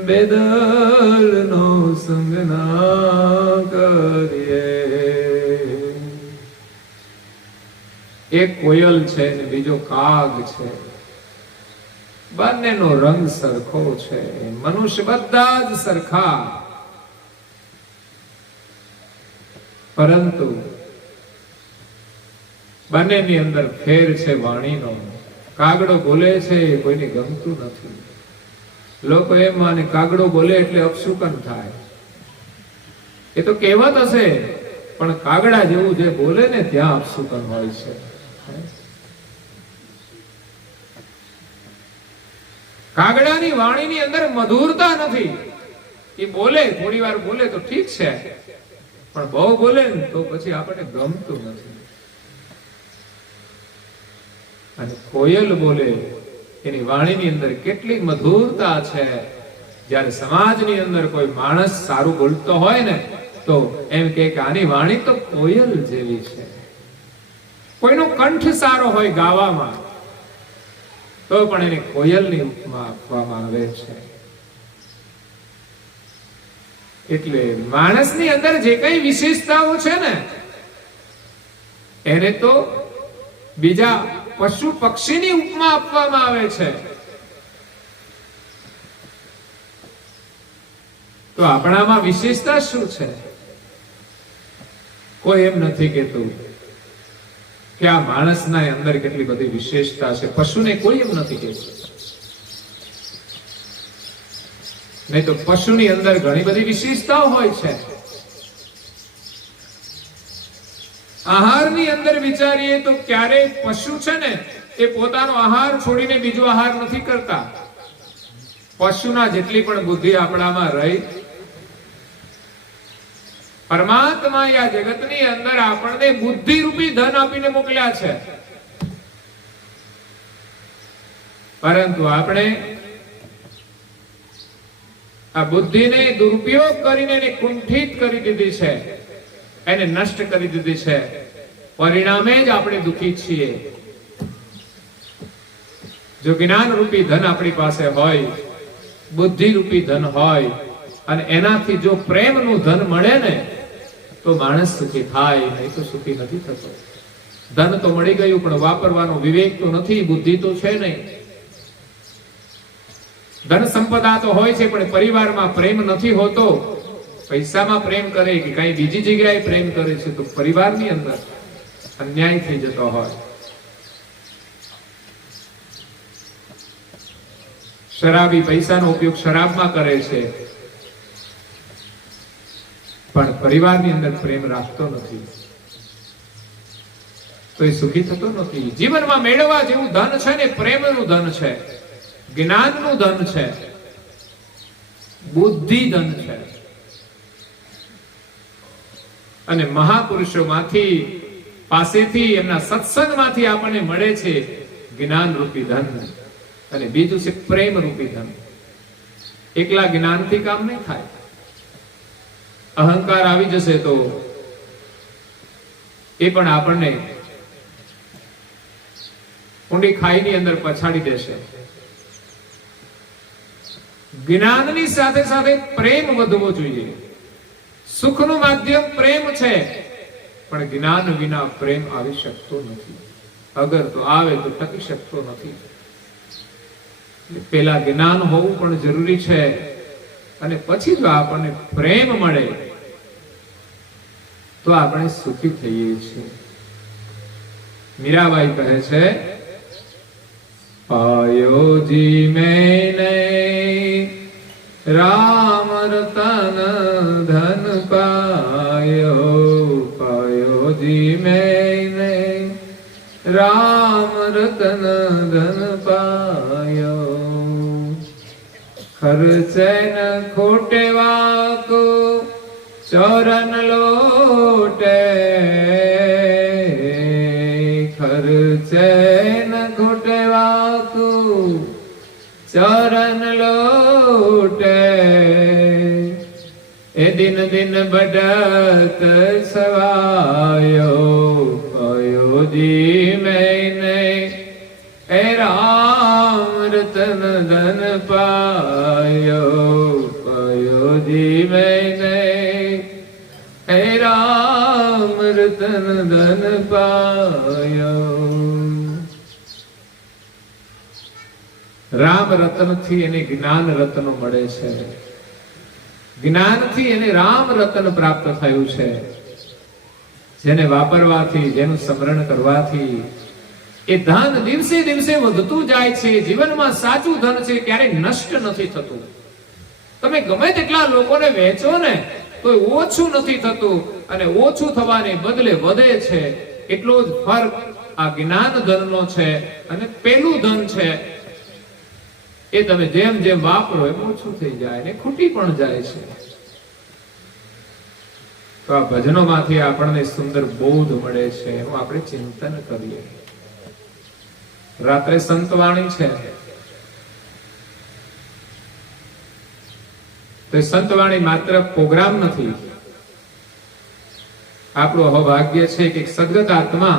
બેદલ નો સંગ ના કરીએ. એક કોયલ છે ને બીજો કાગ છે. બંનેનો રંગ સરખો છે. મનુષ્ય બધા જ સરખા, પરંતુ બંનેની અંદર ફેર છે વાણીનો. કાગડો બોલે છે એ કોઈને ગમતું નથી. લોકો એમ માને કાગડો બોલે એટલે અપશુકન થાય. એ તો કહેવત હશે, પણ કાગડા જેવું જે બોલે ને ત્યાં અપશુકન હોય છે. કાગડાની વાણીની અંદર મધુરતા નથી. એ બોલે, થોડી વાર બોલે તો ઠીક છે, પણ બહુ બોલે ને તો પછી આપણને ગમતું નથી. અને કોયલ બોલે, એની વાણીની અંદર કેટલી મધુરતા છે. જ્યારે સમાજની અંદર કોઈ માણસ સારું બોલતો હોય ને તો એમ કે આની વાણી તો કોયલ જેવી છે. કોઈનો કંઠ સારો હોય ગાવામાં તો પણ એને કોયલની ઉપમા આપવામાં આવે છે. એટલે માણસની અંદર જે કઈ વિશેષતાઓ છે ને એને તો બીજા પશુ પક્ષીની ઉપમા આપવામાં આવે છે. તો આપણામાં વિશેષતા શું છે? કોઈ એમ નથી કહેતું કે આ માણસના અંદર કેટલી બધી વિશેષતા છે. પશુને કોઈ એમ નથી કહેતું. નહીં તો પશુની અંદર ઘણી બધી વિશેષતાઓ હોય છે. આહારની અંદર વિચારીએ તો ક્યારેય પશુ છે ને એ પોતાનો આહાર છોડીને બીજો આહાર નથી કરતા. પશુના જેટલી પણ બુદ્ધિ આપણામાં રહી, પરમાત્મા આ જગતની અંદર આપણને બુદ્ધિ રૂપી ધન આપીને મોકલ્યા છે. પરંતુ આપણે આ બુદ્ધિને દુરુપયોગ કરીને એને કુંઠિત કરી દીધી છે, એને નષ્ટ કરી દીધી છે. પરિણામે જ આપણે દુઃખી છીએ. જો જ્ઞાન રૂપી ધન આપણી પાસે હોય, બુદ્ધિ રૂપી ધન હોય અને એનાથી જો પ્રેમનું ધન મળે ને તો માણસ સુખી થાય, નહીં તો સુખી નથી થતો. ધન તો મળી ગયું પણ વાપરવાનો વિવેક તો નથી, બુદ્ધિ તો છે નહીં. ધન સંપદા તો હોય છે પણ પરિવારમાં પ્રેમ નથી હોતો. પૈસામાં પ્રેમ કરે કે કઈ બીજી જગ્યાએ પ્રેમ કરે છે તો પરિવારની અંદર અન્યાય થઈ જતો હોય. શરાબી પૈસાનો ઉપયોગ શરાબમાં કરે છે પણ પરિવારની અંદર પ્રેમ રાખતો નથી તો એ સુખી થતો નથી. જીવનમાં મેળવવા જેવું ધન છે ને પ્રેમનું ધન છે, જ્ઞાનનું ધન છે, બુદ્ધિ ધન છે. અને મહાપુરુષોમાંથી પાસેથી એમના સત્સંગમાંથી આપણને મળે છે જ્ઞાન રૂપી ધન, અને બીજું છે પ્રેમ રૂપી ધન. એકલા જ્ઞાનથી કામ નહીં થાય. અહંકાર આવી જશે તો એ પણ આપણને ઊંડી ખાઈની અંદર પછાડી દેશે. જ્ઞાનની સાથે સાથે પ્રેમ વધવો જોઈએ. સુખનું માધ્યમ પ્રેમ છે પણ જ્ઞાન વિના પ્રેમ આવી શકતો નથી. અગર તો આવે તો ટકી શકતો નથી. પેલા જ્ઞાન હોવું પણ જરૂરી છે અને પછી જો આપણને પ્રેમ મળે તો આપણે સુખી થઈએ છીએ. મીરાબાઈ કહે છે, પાયો જી મેને રામ રતન ધન પાયો, પાયો જી મેને રામ રતન ધન પાયો. ખર્ચે ન ખોટે વાકો ચોરન લોટે, ખર્ચે ન ખોટે વાકો ચરણ લોટે. એ દિન દિન બઢત સવાયો, પાયો જી મેને એ રામ રતન ધન પાયો, પાયો જી મેને એ રામ રતન ધન પાયો. રામ રતન થી એને જ્ઞાન રત્ન મળે છે, જ્ઞાન થી એને રામ રતન પ્રાપ્ત થયું છે, જેને વાપરવાથી, જેનું સ્મરણ કરવાથી એ ધન દિવસે દિવસે વધતું જાય છે. જીવનમાં સાચું ધન છે, ક્યારેય નષ્ટ નથી થતું. તમે ગમે તેટલા લોકોને વેચો ને તો ઓછું નથી થતું, અને ઓછું થવાને બદલે વધે છે. એટલો જ ફરક આ જ્ઞાન ધનનો છે અને પેલું ધન છે. એ તમે જેમ જેમ વાપરો એમ ઓછું થઈ જાય ને ખૂટી પણ જાય છે. તો આ ભજનોમાંથી આપણને સુંદર બોધ મળે છે, એનું આપણે ચિંતન કરીએ. રાત્રે સંતવાણી છે, તો સંતવાણી માત્ર પ્રોગ્રામ નથી. આપણું અહોભાગ્ય છે કે સદગત આત્મા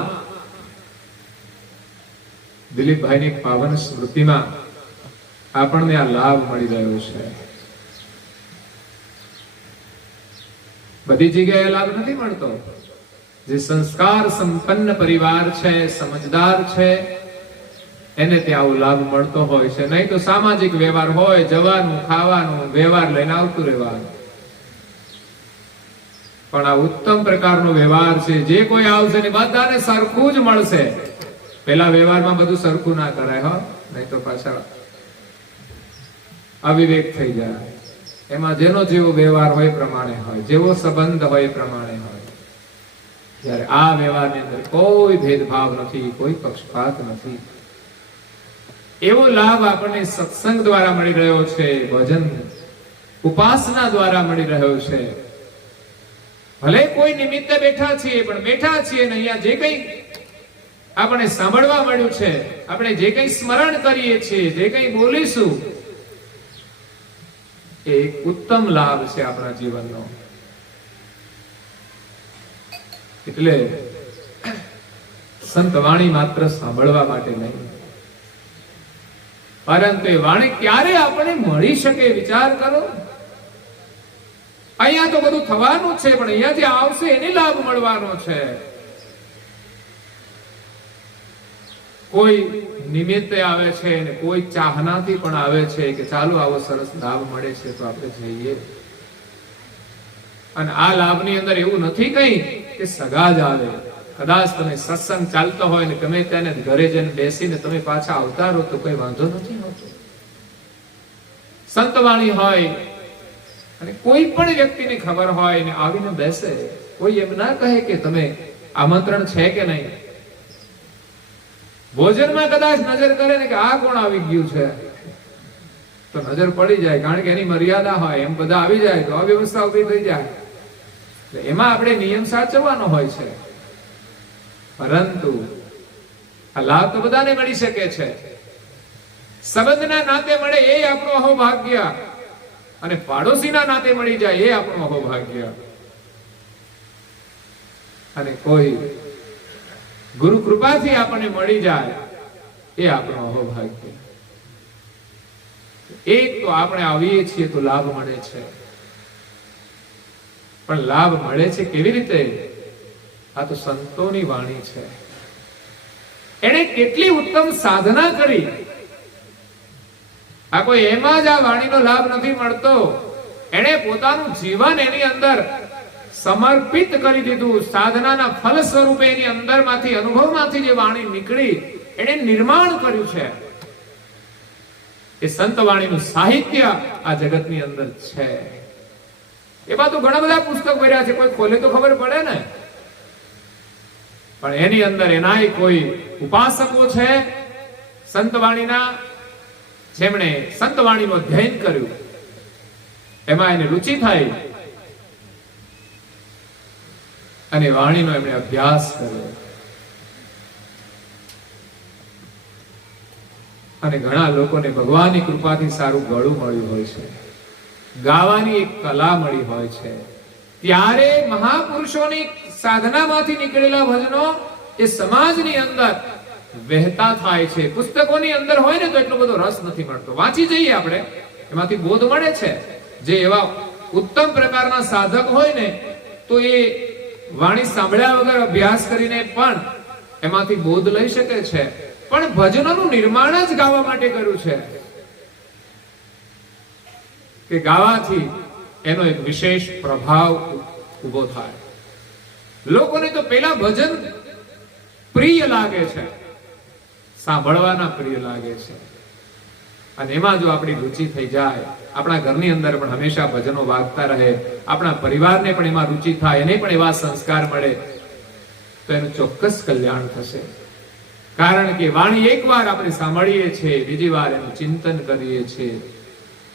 દિલીપભાઈની પાવન સ્મૃતિમાં આપણને આ લાભ મળી રહ્યો છે. બધી જગ્યાએ લાભ નથી મળતો. જે સંસ્કાર સંપન્ન પરિવાર છે, સમજદાર છે, એને ત્યાં આવો લાભ મળતો હોય છે. નહીં તો સામાજિક વ્યવહાર હોય, જવાનું, ખાવાનું, વ્યવહાર લઈને આવતું રહેવાનું. પણ આ ઉત્તમ પ્રકારનો વ્યવહાર છે. જે કોઈ આવશે ને બધાને સરખું જ મળશે. પેલા વ્યવહારમાં બધું સરખું ના કરાય, હો, નહીં તો પાછા અવિવેક થઈ જાય. એમાં જેનો જેવો વ્યવહાર હોય પ્રમાણે હોય, જેવો સંબંધ હોય પ્રમાણે હોય. જ્યારે આ વ્યવહારની અંદર કોઈ ભેદભાવ નથી, કોઈ પક્ષપાત નથી. એવો લાભ આપણને સત્સંગ દ્વારા મળી રહ્યો છે, ભજન ઉપાસના દ્વારા મળી રહ્યો છે. ભલે કોઈ નિમિત્તે બેઠા છીએ, પણ બેઠા છીએ ને અહીંયા જે કંઈ આપણે સાંભળવા મળ્યું છે, આપણે જે કંઈ સ્મરણ કરીએ છીએ, જે કંઈ બોલીશું, એ એક ઉત્તમ લાભ છે આપણા જીવનનો. એટલે સંત વાણી માત્ર સાંભળવા માટે નહીં, પરંતુ એ વાણી ક્યારે આપણને મળી શકે વિચાર કરો. અહીંયા તો બધું થવાનું છે, પણ અહીંયાથી આવશે એને લાભ મળવાનો છે. કોઈ નિમિત્તે આવે છે અને કોઈ ચાહનાથી પણ આવે છે કે ચાલો આવો સરસ લાભ મળે છે તો આપણે જઈએ. અને આ લાભની અંદર એવું નથી કઈ કે સગા જ આવે. કદાચ તમે સત્સંગ ચાલતો હોય ને ગમે તેને ઘરે જઈને બેસીને તમે પાછા આવતા રહો તો કોઈ વાંધો નથી હોતો. સંતવાણી હોય અને કોઈ પણ વ્યક્તિને ખબર હોય ને આવીને બેસે, કોઈ એમ ના કહે કે તમે આમંત્રણ છે કે નહીં. ભોજનમાં કદાચ નજર કરે ને કે આ કોણ આવી ગયું છે, તો નજર પડી જાય, કારણ કે એની મર્યાદા હોય. એમ બધા આવી જાય તો અવ્યવસ્થા ઉભી થઈ જાય. એમાં આપણે નિયમ સાચવવાનો હોય છે. પરંતુ આ લાભ તો બધાને મળી શકે છે. સંબંધના નાતે મળે એ આપણું અહોભાગ્ય, અને પાડોશીના નાતે મળી જાય એ આપણું અહોભાગ્ય. અને કોઈ ગુરુ કૃપાથી આપણને મળી જાય એ આપણું અહોભાગ્ય. એક તો આપણે આવીએ છીએ તો લાભ મળે છે, પણ લાભ મળે છે કેવી રીતે? આ તો સંતોની વાણી છે. એને કેટલી ઉત્તમ સાધના કરી. આ કોઈ એમાં જ આ વાણીનો લાભ નથી મળતો. એને પોતાનું જીવન એની અંદર સમર્પિત કરી દીધું. સાધનાના ફલ સ્વરૂપે એની અંદરમાંથી અનુભવમાંથી જે વાણી નીકળી એને નિર્માણ કર્યું છે. એ સંત વાણીનું સાહિત્ય આ જગતની અંદર છે. એમાં તો ઘણા બધા પુસ્તક ભર્યા છે, કોઈ ખોલે તો ખબર પડે ને. પણ એની અંદર એનાય કોઈ ઉપાસકો છે સંત વાણીના, જેમણે સંત વાણીનું અધ્યયન કર્યું, એમાં એને રુચિ થઈ અને વાણીનો એમણે અભ્યાસ કર્યો. અને ઘણા લોકોને ભગવાનની કૃપાથી સારું ગળું મળ્યું હોય છે, ગાવાની એક કલા મળી હોય છે. ત્યારે મહાપુરુષોની સાધનામાંથી નીકળેલા ભજનો એ સમાજની અંદર વહેતા થાય છે. પુસ્તકોની અંદર હોય ને તો એટલો બધો રસ નથી મળતો. વાંચી જઈએ આપણે, એમાંથી બોધ મળે છે. જે એવા ઉત્તમ પ્રકારના સાધક હોય ને તો એ વાણી સાંભળ્યા વગર અભ્યાસ કરીને પણ એમાંથી બોધ લઈ શકે છે. પણ ભજનોનું નિર્માણ જ ગાવા માટે કર્યું છે કે ગાવાથી એનો એક વિશેષ પ્રભાવ ઉભો થાય. લોકોને તો પેલા ભજન પ્રિય લાગે છે, સાંભળવાના પ્રિય લાગે છે. અને એમાં જો આપણી રુચિ થઈ જાય, આપણા ઘરની અંદર પણ હંમેશા ભજનો વાગતા રહે, આપણા પરિવારને પણ એમાં રુચિ થાય, એને પણ એવા સંસ્કાર મળે, તો એનું ચોક્કસ કલ્યાણ થશે. કારણ કે વાણી એકવાર આપણે સાંભળીએ છીએ, બીજી વાર એનું ચિંતન કરીએ છીએ,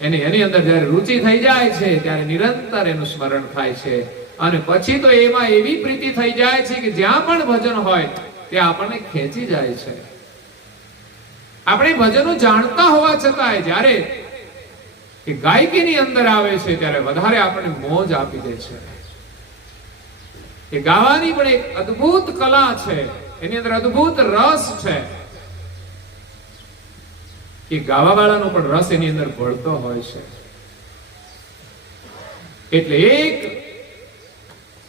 એની અંદર જયારે રુચિ થઈ જાય છે ત્યારે નિરંતર એનું સ્મરણ થાય છે. અને પછી તો એમાં એવી પ્રીતિ થઈ જાય છે કે જ્યાં પણ ભજન હોય ત્યાં આપણને ખેંચી જાય છે. આપણે ભજનો જાણતા હોવા છતાંય જ્યારે એ ગાયકીની અંદર આવે છે ત્યારે વધારે આપણને મોજ આપી દે છે. એ ગાવાની પણ એક અદ્ભુત કલા છે, એની અંદર અદ્ભુત રસ છે. એ ગાવા વાળાનો પણ રસ એની અંદર ભળતો હોય છે. એટલે એક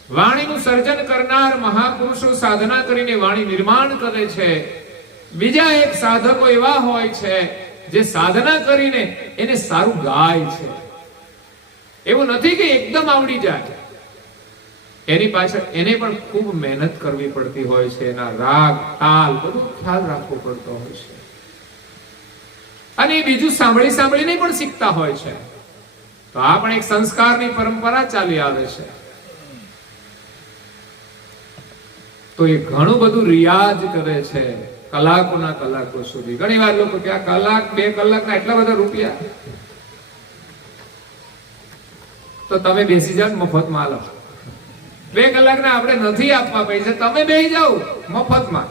વાણીનું સર્જન કરનાર મહાપુરુષો સાધના કરીને વાણી નિર્માણ કરે છે. બીજા એક સાધકો એવા હોય છે જે સાધના કરીને એને સારું ગાય છે. એવું નથી કે એકદમ આવડી જાય, એની પાછળ એને પણ ખૂબ મહેનત કરવી પડતી હોય છે. એના રાગ, તાલ બધું ખ્યાલ રાખવો પડતો હોય છે. અને એ બીજું સાંભળીને પણ શીખતા હોય છે. તો આ પણ એક સંસ્કારની પરંપરા ચાલી આવે છે. તો એ ઘણું બધું રિયાઝ કરે છે, કલાકોના કલાકો સુધી. ઘણી વાર લોકો કે આ કલાક 2 કલાકના એટલા બધા રૂપિયા, તો તમે બેસી જાઓ મફતમાં લો. 2 કલાકના આપણે નથી આપવા પૈસા, તમે બેસી જાઓ મફતમાં.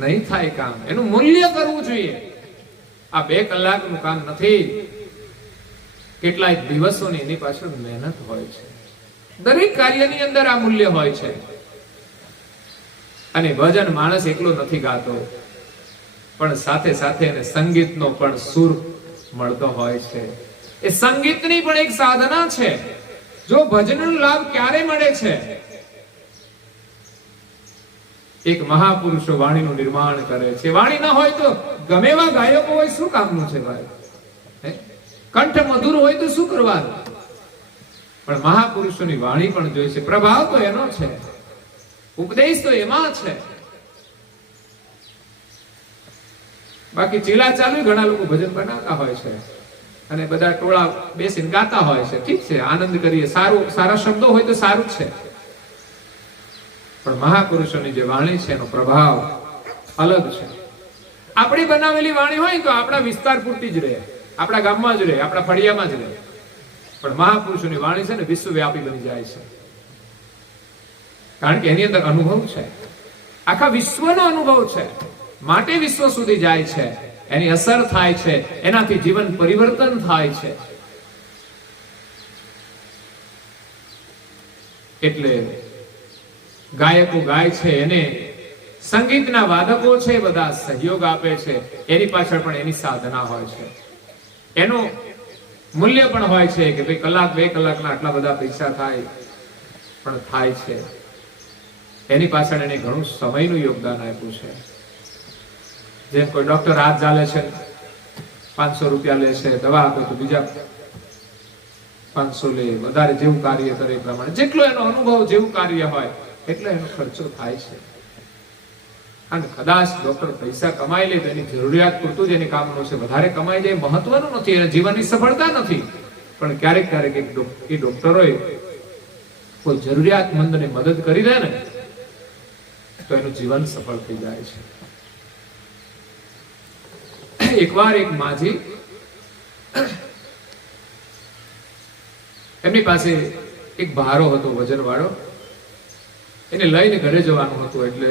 નહીં થાય કામ, એનું મૂલ્ય કરવું જોઈએ. આ 2 કલાકનું કામ નથી, કેટલાય દિવસોની એની પાછળ મહેનત હોય છે. દરેક કાર્યની અંદર આ મૂલ્ય હોય છે. અને ભજન માણસ એકલો નથી ગાતો, પણ સાથે સાથે એને સંગીતનો પણ સુર મળતો હોય છે. એ સંગીતની પણ એક સાધના છે. જો ભજનનો લાભ ક્યારે મળે છે? એક મહાપુરુષો વાણીનું નિર્માણ કરે છે. વાણી ન હોય તો ગમે એવા ગાયકો હોય, શું કામનું છે ભાઈ? કંઠ મધુર હોય તો શું કરવાનું? પણ મહાપુરુષોની વાણી પણ જોઈ છે. પ્રભાવ તો એનો છે, ઉપદેશ તો એમાં છે. બાકી ચીલા ચાલુ ઘણા લોકો ભજન બનાવતા હોય છે અને બધા ટોળા બેસીને ગાતા હોય છે. ઠીક છે, આનંદ કરીએ, સારા શબ્દો હોય તો સારું જ છે. પણ મહાપુરુષોની જે વાણી છે એનો પ્રભાવ અલગ છે. આપણી બનાવેલી વાણી હોય તો આપણા વિસ્તાર પૂરતી જ રહે, આપણા ગામમાં જ રહે, આપણા ફળિયામાં જ રહે. પણ મહાપુરુષોની વાણી છે ને વિશ્વવ્યાપી બની જાય છે. કારણ કે એની અંદર અનુભવ છે, આખા વિશ્વનો અનુભવ છે, માટે વિશ્વ સુધી જાય છે, એની અસર થાય છે, એનાથી જીવન પરિવર્તન થાય છે. એટલે ગાયકો ગાય છે, એને સંગીતના વાદકો છે બધા સહયોગ આપે છે. એની પાછળ પણ એની સાધના હોય છે, એનું મૂલ્ય પણ હોય છે કે ભાઈ કલાક 2 કલાકના આટલા બધા પૈસા થાય, પણ થાય છે. એની પાછળ એને ઘણું સમયનું યોગદાન આપ્યું છે. જેમ કોઈ ડોક્ટર હાથ ચાલે છે, 500 રૂપિયા લે છે, દવા આપે તો બીજા 500 લે, વધારે જેવું કાર્ય કરે એ પ્રમાણે, જેટલો એનો અનુભવ, જેવું કાર્ય હોય એટલો એનો ખર્ચો થાય છે. અને કદાચ ડોક્ટર પૈસા કમાઈ લે તો એની જરૂરિયાત પૂરતું જ એની કામનું છે, વધારે કમાઈ જાય મહત્વનું નથી, એને જીવનની સફળતા નથી. પણ ક્યારેક ક્યારેક એ ડોક્ટરોએ કોઈ જરૂરિયાતમંદને મદદ કરી દે ને તો એનું જીવન સફળ થઈ જાય છે. એકવાર એક માજી, એમની પાસે એક ભારો હતો વજન વાળો, એને લઈને ઘરે જવાનું હતું. એટલે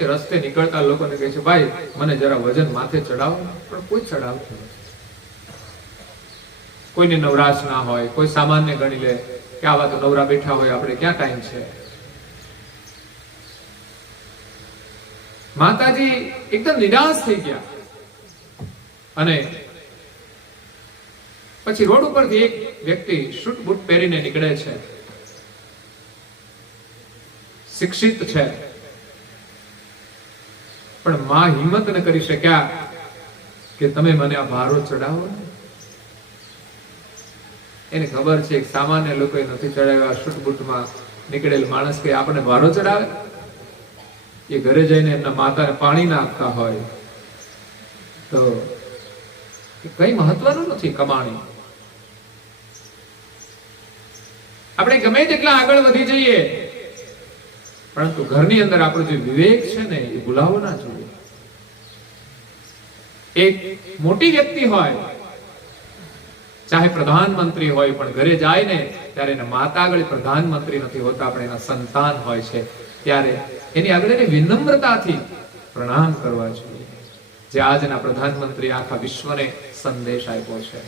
એ રસ્તે નીકળતા લોકોને કહે છે, ભાઈ મને જરા વજન માથે ચડાવો. પણ કોઈ ચડાવતું નથી. કોઈને નવરાશ ના હોય, કોઈ સામાન્ય ગણી લે કે આવા તો નવરા બેઠા હોય, આપણે ક્યાં ટાઈમ છે. માતાજી એકદમ નિરાશ થઈ ગયા અને પછી રોડ ઉપરથી એક વ્યક્તિ શૂટ બૂટ પહેરીને નીકળે છે, શિક્ષિત છે, પણ માં હિંમત ન કરી શક્યા કે તમે મને આ ભારો ચડાવો. એને ખબર છે કે સામાન્ય લોકોએ નથી ચડાવ્યા, શૂટ બૂટમાં નીકળેલ માણસ કે આપણે ભારો ચડાવે. એ ઘરે જઈને એમના માતાને પાણી ના આપતા હોય તો કઈ મહત્વનું નથી કમાણી. આપણે ગમે તેટલા આગળ વધી જઈએ પરંતુ ઘરની અંદર આપણો જે વિવેક છે ને એ ભૂલાવો ના જોઈએ. એક મોટી વ્યક્તિ હોય, ચાહે પ્રધાનમંત્રી હોય, પણ ઘરે જાય ને ત્યારે એના માતા આગળ પ્રધાનમંત્રી નથી હોતા, પણ એના સંતાન હોય છે, ત્યારે એની આગળ એને વિનમ્રતાથી પ્રણામ કરવા જોઈએ. જે આજના પ્રધાનમંત્રી આખા વિશ્વને સંદેશ આપ્યો છે.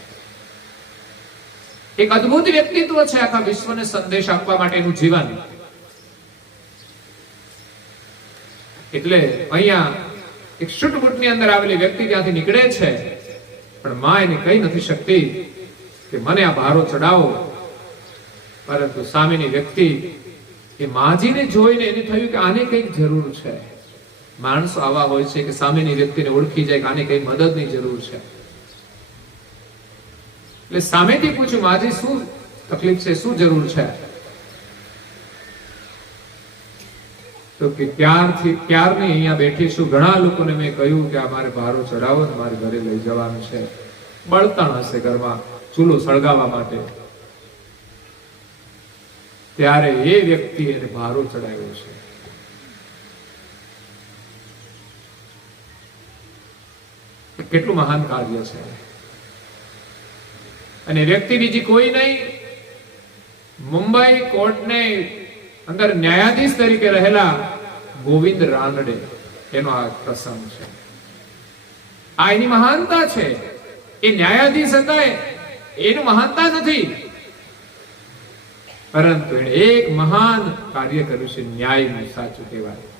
એક અદ્ભુત વ્યક્તિત્વ છે, આખા વિશ્વને સંદેશ આપવા માટેનું જીવન. એટલે અહીંયા એક શૂટબૂટની અંદર આવેલી વ્યક્તિ ત્યાંથી નીકળે છે, પણ માં એને કહી નથી શકતી કે મને આ ભારો ચડાવો. પરંતુ સામેની વ્યક્તિ એ માજીને જોઈને એને થયું કે આને કંઈક જરૂર છે. માણસો આવા હોય છે કે સામેની વ્યક્તિને ઓળખી જાય કે આને કઈ મદદની જરૂર છે. એટલે સામેથી પૂછ્યું, માજી શું તકલીફ છે, શું જરૂર છે? તો કે ક્યારની અહીંયા બેઠી છું, ઘણા લોકોને મેં કહ્યું કે આ મારે ભારો ચડાવો ને મારે ઘરે લઈ જવાનું છે. બળતણ હશે ઘરમાં ચૂલો સળગાવવા માટે. ત્યારે એ વ્યક્તિ એને ભારો ચડાવ્યો છે. કેટલું મહાન કાર્ય છે. અને વ્યક્તિ બીજી કોઈ નહીં, મુંબઈ કોર્ટને અંદર ન્યાયાધીશ તરીકે રહેલા ગોવિંદ રાનડે, એનો આ પ્રસંગ છે. આ એની મહાનતા છે. એ ન્યાયાધીશ હતા, એનું મહાનતા નથી, પરંતુ એને એક મહાન કાર્ય કર્યું છે, ન્યાયનું સાચું કહેવાય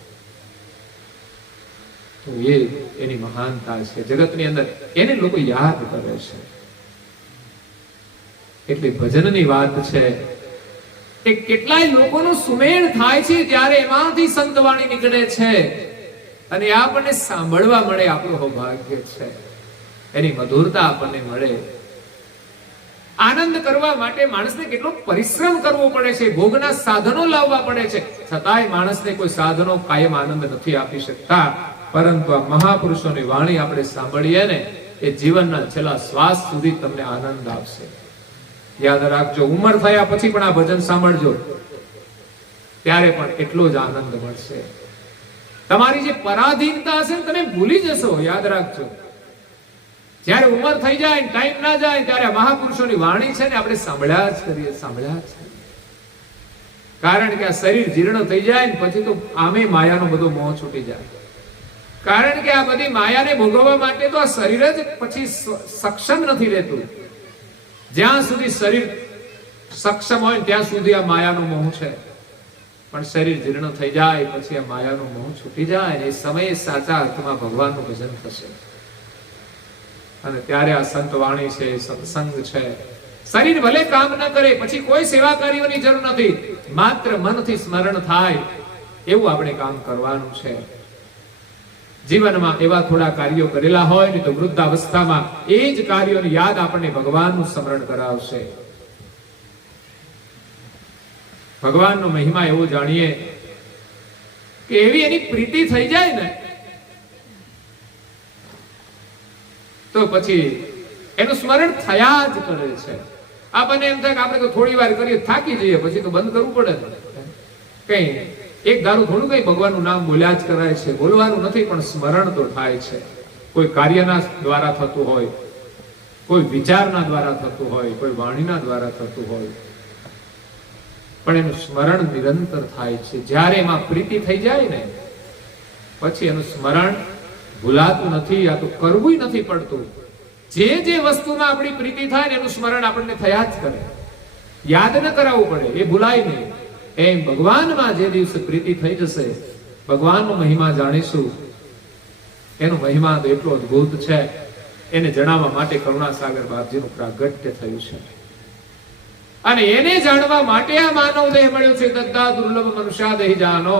તો એ એની મહાનતા છે. જગતની અંદર એને લોકો યાદ કરે છે. એટલે ભજનની વાત છે કે કેટલાય લોકોનો સુમેળ થાય છે ત્યારે એમાંથી સંતવાણી નીકળે છે અને આપણને સાંભળવા મળે. આપણું સૌભાગ્ય છે, એની મધુરતા આપણને મળે. આનંદ કરવા માટે માણસને કેટલો પરિશ્રમ કરવો પડે છે, ભોગના સાધનો લાવવા પડે છે, છતાંય માણસને કોઈ સાધનો કાયમ આનંદ નથી આપી શકતા. પરંતુ આ મહાપુરુષોની વાણી આપણે સાંભળીએ ને એ જીવનના છેલ્લા શ્વાસ સુધી તમને આનંદ આપશે. યાદ રાખજો, ઉંમર થયા પછી પણ આ ભજન સાંભળજો, ત્યારે પણ એટલો જ આનંદ મળશે. તમારી જે પરાધીનતા હશે ને તમે ભૂલી જશો. યાદ રાખજો, જ્યારે ઉંમર થઈ જાય, ટાઈમ ના જાય, ત્યારે મહાપુરુષોની વાણી છે ને આપણે સાંભળ્યા જ કરીએ, સાંભળ્યા જ કરીએ. કારણ કે આ શરીર જીર્ણ થઈ જાય ને પછી તો આમે માયાનો બધો મોહ છૂટી જાય. કારણ કે આ બધી માયાને ભોગવવા માટે તો આ શરીર જ પછી સક્ષમ નથી રહેતું. જ્યાં સુધી શરીર સક્ષમ હોય ત્યાં સુધી આ માયાનો મોહ છે, પણ શરીર જીર્ણ થઈ જાય પછી આ માયાનો મોહ છૂટી જાય ને એ સમયે સાચા અર્થમાં ભગવાનનું ભજન થશે. અને ત્યારે આ સંત વાણી છે, સત્સંગ છે. શરીર ભલે કામ ન કરે પછી કોઈ સેવા કાર્યોની જરૂર નથી, માત્ર મનથી સ્મરણ થાય એવું આપણે કામ કરવાનું છે. જીવનમાં એવા થોડા કાર્યો કરેલા હોય ને તો વૃદ્ધાવસ્થામાં એ જ કાર્યોની યાદ આપણને ભગવાનનું સ્મરણ કરાવશે. ભગવાનનો મહિમા એવો જાણીએ કે એવી એની પ્રીતિ થઈ જાય ને તો પછી એનું સ્મરણ થયા જ કરે છે. આપણને એમ થાય કે આપણે તો થોડી વાર કરીએ થાકી જઈએ, પછી તો બંધ કરવું પડે ને. કઈ એક ધારું થોડું કઈ ભગવાનનું નામ બોલ્યા જ કરાય છે, બોલવાનું નથી પણ સ્મરણ તો થાય છે. કોઈ કાર્યના દ્વારા થતું હોય, કોઈ વિચારના દ્વારા થતું હોય, કોઈ વાણીના દ્વારા થતું હોય, પણ એનું સ્મરણ નિરંતર થાય છે. જ્યારે એમાં પ્રીતિ થઈ જાય ને પછી એનું સ્મરણ ભૂલાતું નથી, આ તો કરવું નથી પડતું. જે જે વસ્તુમાં આપણી પ્રીતિ થાય ને એનું સ્મરણ આપણને થયા જ કરે, યાદ ન કરાવવું પડે, એ ભૂલાય નહીં. એમ ભગવાનમાં જે દિવસે પ્રીતિ થઈ જશે, ભગવાનનો મહિમા જાણીશું. એનો મહિમા તો એટલો અદ્ભુત છે, એને જણાવવા માટે કરુણાસાગર બાપજીનું પ્રાગટ્ય થયું છે. અને એને જાણવા માટે આ માનવ દેહ મળ્યો છે. દત્તા દુર્લભ મનુષ્યા દેહ જાનો.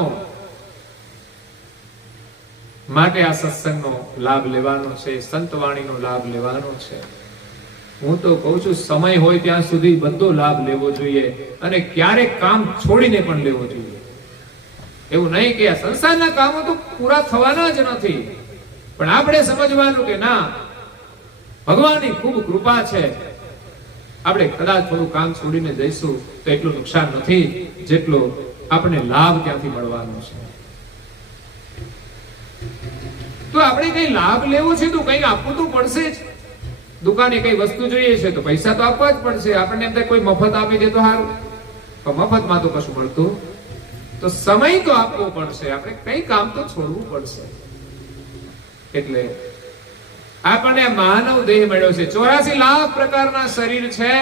માટે આ સત્સંગનો લાભ લેવાનો છે, સંતવાણીનો લાભ લેવાનો છે. હું તો કહું છું, સમય હોય ત્યાં સુધી બધો લાભ લેવો જોઈએ, અને ક્યારેક કામ છોડીને પણ લેવો જોઈએ. એવું નહીં કે આ સંસારના કામો તો પૂરા થવાના જ નથી, પણ આપણે સમજવાનું કે ના, ભગવાનની ખૂબ કૃપા છે. આપણે કદાચ થોડું કામ છોડીને જઈશું તો એટલું નુકસાન નથી જેટલો આપણને લાભ ત્યાંથી મળવાનો છે. તો આપણે કઈ લાભ લેવો છે તો કઈ આપવું તો પડશે જ. દુકાને કઈ વસ્તુ જોઈએ છે તો પૈસા તો આપવા જ પડશે. આપણને એમ થાય કોઈ મફત આપી દે તો સારું, પણ મફતમાં તો કશું મળતું તો સમય તો આપવો પડશે. આપણે કઈ કામ તો છોડવું પડશે. એટલે આપણને માનવ દેહ મળ્યો છે. 84 લાખ પ્રકારના શરીર છે,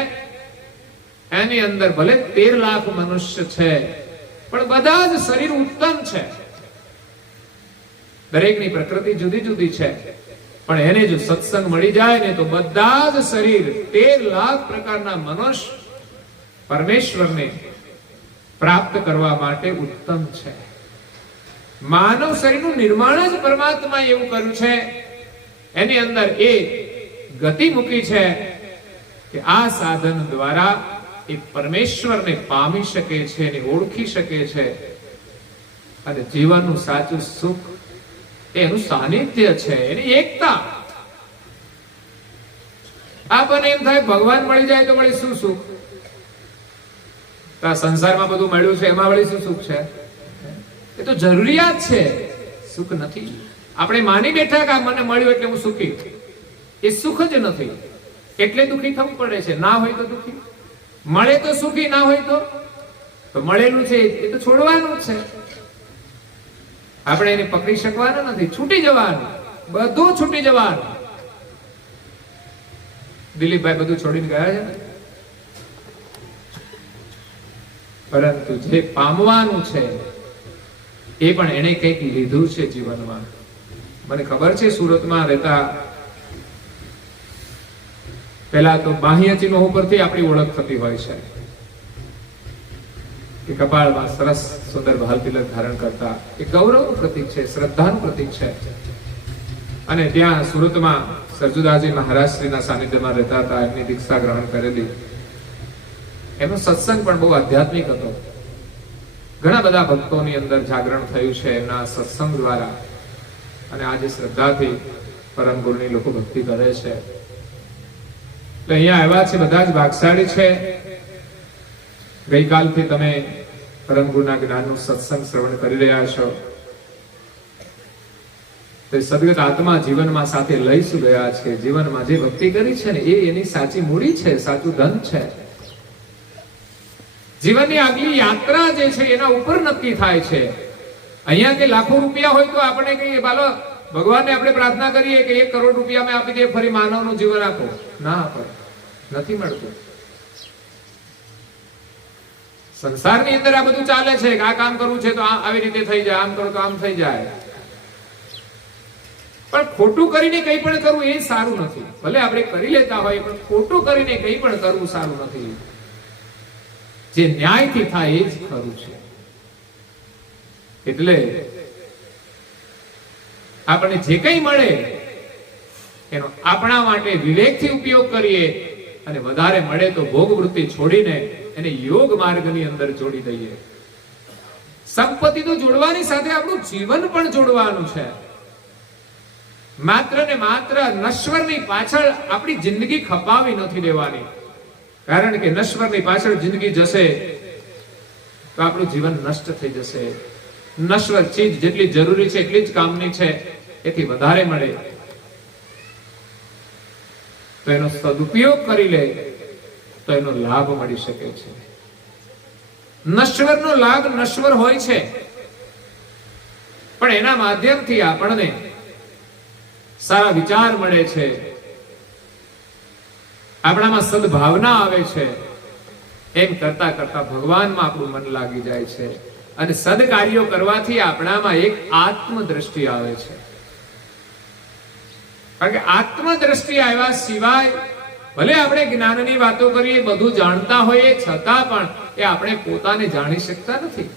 એની અંદર ભલે 13 લાખ મનુષ્ય છે, પણ બધા જ શરીર ઉત્તમ છે. દરેકની પ્રકૃતિ જુદી જુદી છે, પણ એને જો સત્સંગ મળી જાય ને તો બધા જ શરીર 13 લાખ પ્રકારના મનુષ્ય પરમેશ્વરને પ્રાપ્ત કરવા માટે ઉત્તમ છે. માનવ શરીરનું નિર્માણ જ પરમાત્માએ એવું કર્યું છે, એની અંદર એ ગતિ મૂકી છે કે આ સાધન દ્વારા એ પરમેશ્વરને પામી શકે છે, એને ઓળખી શકે છે, અને જીવનનું સાચું સુખ એનું સાનિધ્ય છે, એની એકતા. આપણને એમ થાય ભગવાન મળી જાય તો વળી શું સુખ? આ સંસારમાં બધું મળ્યું છે એમાં વળી શું સુખ છે? એ તો જરૂરિયાત છે, સુખ નથી. આપણે માની બેઠા કે મને મળ્યું એટલે હું સુખી, એ સુખ જ નથી. એટલે દુખી થવું પડે છે. ના હોય તો દુખી, મળે તો સુખી, ના હોય તો મળેલું છે એ તો છોડવાનું જ છે. આપણે એને પકડી શકવાના નથી, છૂટી જવાનું, બધું છૂટી જવાનું. દિલીપભાઈ બધું છોડીને ગયા છે ને, પરંતુ જે પામવાનું છે એ પણ એને કંઈક લીધું છે જીવનમાં. મને ખબર છે, સુરતમાં રહેતા પહેલા તો બાહ્ય ચિહ્નો ઉપરથી આપણી ઓળખ થતી હોય છે કે કપાળમાં સરસ સુંદર ભાલ તિલક ધારણ કરતા, એ ગૌરવનું પ્રતીક છે, શ્રદ્ધાનું પ્રતીક છે. અને ત્યાં સુરતમાં સરજુદાસજી મહારાજશ્રીના સાનિધ્યમાં રહેતા હતા, એમની દીક્ષા ગ્રહણ કરેલી. એનો સત્સંગ પણ બહુ આધ્યાત્મિક હતો. ઘણા બધા ભક્તોની અંદર જાગરણ થયું છે એમના સત્સંગ દ્વારા, અને આજે શ્રદ્ધાથી પરમ ગુરુની લોકો ભક્તિ કરે છે. એટલે અહીંયા આવ્યા છે બધા જ ભાગશાળી છે. ગઈકાલથી તમે પરમ ગુરુના જ્ઞાનનું સત્સંગ શ્રવણ કરી રહ્યા છો. તો સદગત આત્મા જીવનમાં સાથે લઈ શું ગયા છે, જીવનમાં જે ભક્તિ કરી છે ને એ એની સાચી મૂડી છે, સાચું ધન છે. જીવનની આગલી યાત્રા જે છે એના ઉપર નક્કી થાય છે. અહીંયા કે લાખો રૂપિયા હોય તો આપણે કહીએ બાલો ભગવાનને આપણે પ્રાર્થના કરીએ કે 1 કરોડ રૂપિયા મેં આપી દે, ફરી માનવનું જીવન આપો. ના આપો, નથી મળતું. સંસારની અંદર આ બધું ચાલે છે કે આ કામ કરવું છે તો આવી રીતે થઈ જાય, આમ કરો તો આમ થઈ જાય. પણ ખોટું કરીને કંઈ પણ કરવું એ સારું નથી. ભલે આપણે કરી લેતા હોય, પણ ખોટું કરીને કંઈ પણ કરવું સારું નથી. જે ન્યાયથી થાય એ જ ખરું છે. એટલે આપણને જે કંઈ મળે એનો આપણા માટે વિવેકથી ઉપયોગ કરીએ અને વધારે મળે તો ભોગ વૃત્તિ છોડીને એને યોગ માર્ગની અંદર જોડી દઈએ. સંપત્તિ તો જોડવાની સાથે આપણું જીવન પણ જોડવાનું છે. માત્ર ને માત્ર નશ્વરની પાછળ આપણી જિંદગી ખપાવી નથી દેવાની. કારણ કે નશ્વરની પાછળ જિંદગી જશે તો આપણું જીવન નષ્ટ થઈ જશે. નશ્વર ચીજ જેટલી જરૂરી છે એટલી જ કામની છે, એથી વધારે મળે તો એનો સદુપયોગ કરી લે તો એનો લાભ મળી શકે છે. નશ્વરનો લાભ નશ્વર હોય છે, પણ એના માધ્યમથી આપણને સારા વિચાર મળે છે, આપણામાં સદભાવના આવે છે. એમ કરતા કરતા ભગવાનમાં આપણું મન લાગી જાય છે અને સદકાર્યો કરવાથી આપણામાં એક આત્મદ્રષ્ટિ આવે છે. કારણ કે આત્મદ્રષ્ટિ આવ્યા સિવાય ભલે આપણે જ્ઞાનની વાતો કરીએ, બધું જાણતા હોઈએ, છતાં પણ એ આપણે પોતાને જાણી શકતા નથી.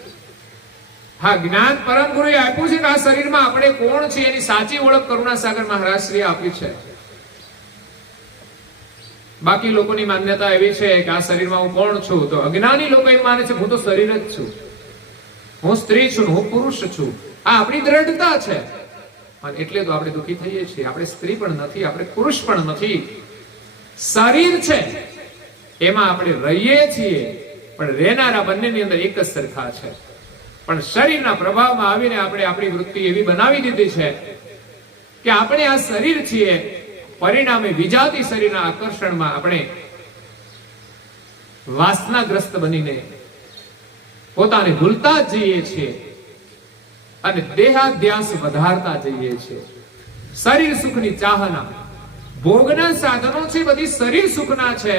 હા, જ્ઞાન પરમ ગુરુએ આપ્યું છે કે આ શરીરમાં આપણે કોણ છે એની સાચી ઓળખ કરુણાસાગર મહારાજશ્રીએ આપી છે. બાકી લોકોની માન્યતા એવી છે કે આ શરીરમાં હું કોણ છું, તો અજ્ઞાની લોકો એમ માને છે હું તો શરીર જ છું, હું સ્ત્રી છું, હું પુરુષ છું. આ આપણી દ્રઢતા છે અને એટલે તો આપણે દુઃખી થઈએ છીએ. આપણે સ્ત્રી પણ નથી, આપણે પુરુષ પણ નથી, શરીર છે એમાં આપણે રહીએ છીએ, પણ રહેનારા બંનેની અંદર એક જ સરખા છે. પણ શરીરના પ્રભાવમાં આવીને આપણે આપણી વૃત્તિ એવી બનાવી દીધી છે કે આપણે આ શરીર છીએ, પરિણામે વિજાતી શરીરના આકર્ષણમાં આપણે વાસનાગ્રસ્ત બનીને પોતાને ભૂલતા જ જઈએ છીએ અને દેહાધ્યાસ વધારતા જઈએ છીએ. શરીર સુખની ચાહના, ભોગના સાધનો છે બધી શરીર સુખના છે,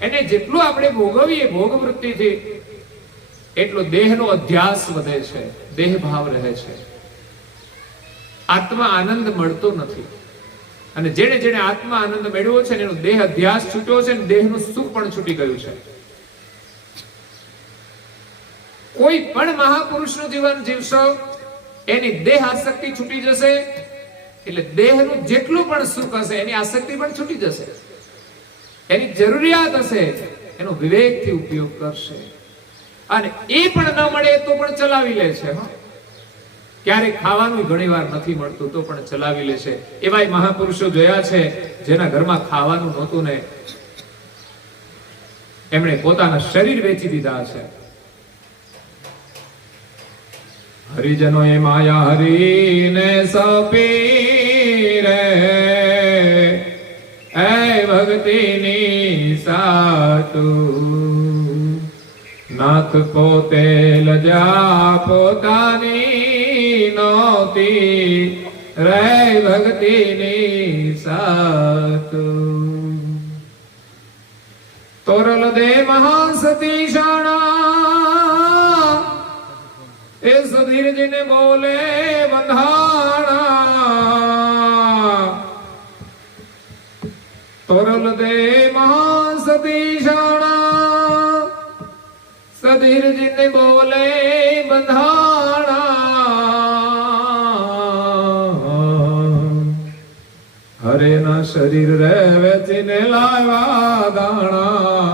એને જેટલું આપણે ભોગવીએ ભોગ વૃત્તિથી એટલો દેહનો અધ્યાસ વધે છે, દેહ ભાવ રહે છે, આત્મા આનંદ મળતો નથી. અને જેને જેને આત્મા આનંદ મેળવ્યો છે એનો દેહ અધ્યાસ છૂટ્યો છે, દેહનું સુખ પણ છૂટી ગયું છે. કોઈ પણ મહાપુરુષનું જીવન જીવશો એની દેહ આસક્તિ છૂટી જશે એટલે દેહનું જેટલું પણ સુખ હશે એની આસક્તિ પણ છૂટી જશે. એની જરૂરિયાત હશે એનો વિવેકથી ઉપયોગ કરશે અને એ પણ ન મળે તો પણ ચલાવી લે છે. ક્યારેક ખાવાનું ઘણીવાર નથી મળતું તો પણ ચલાવી લે છે. એવા મહાપુરુષો જોયા છે જેના ઘરમાં ખાવાનું નહોતું ને એમણે પોતાના શરીર વેચી દીધા છે. હરિજનો એ માયા હરીને સપી રે એ ભક્તિની સાતું નાથ પોતે લજા પોતાની નોતી રે ભક્તિની સાતું તોરલ દે મહાસતી શાણા એ સુધીરજીને બોલે બંધાણા તોરલ દે મહાસતી શાણા સુધીરજીને બોલે બંધાણા હરે ના શરીર રે વેચીને લાવ્યા દાણા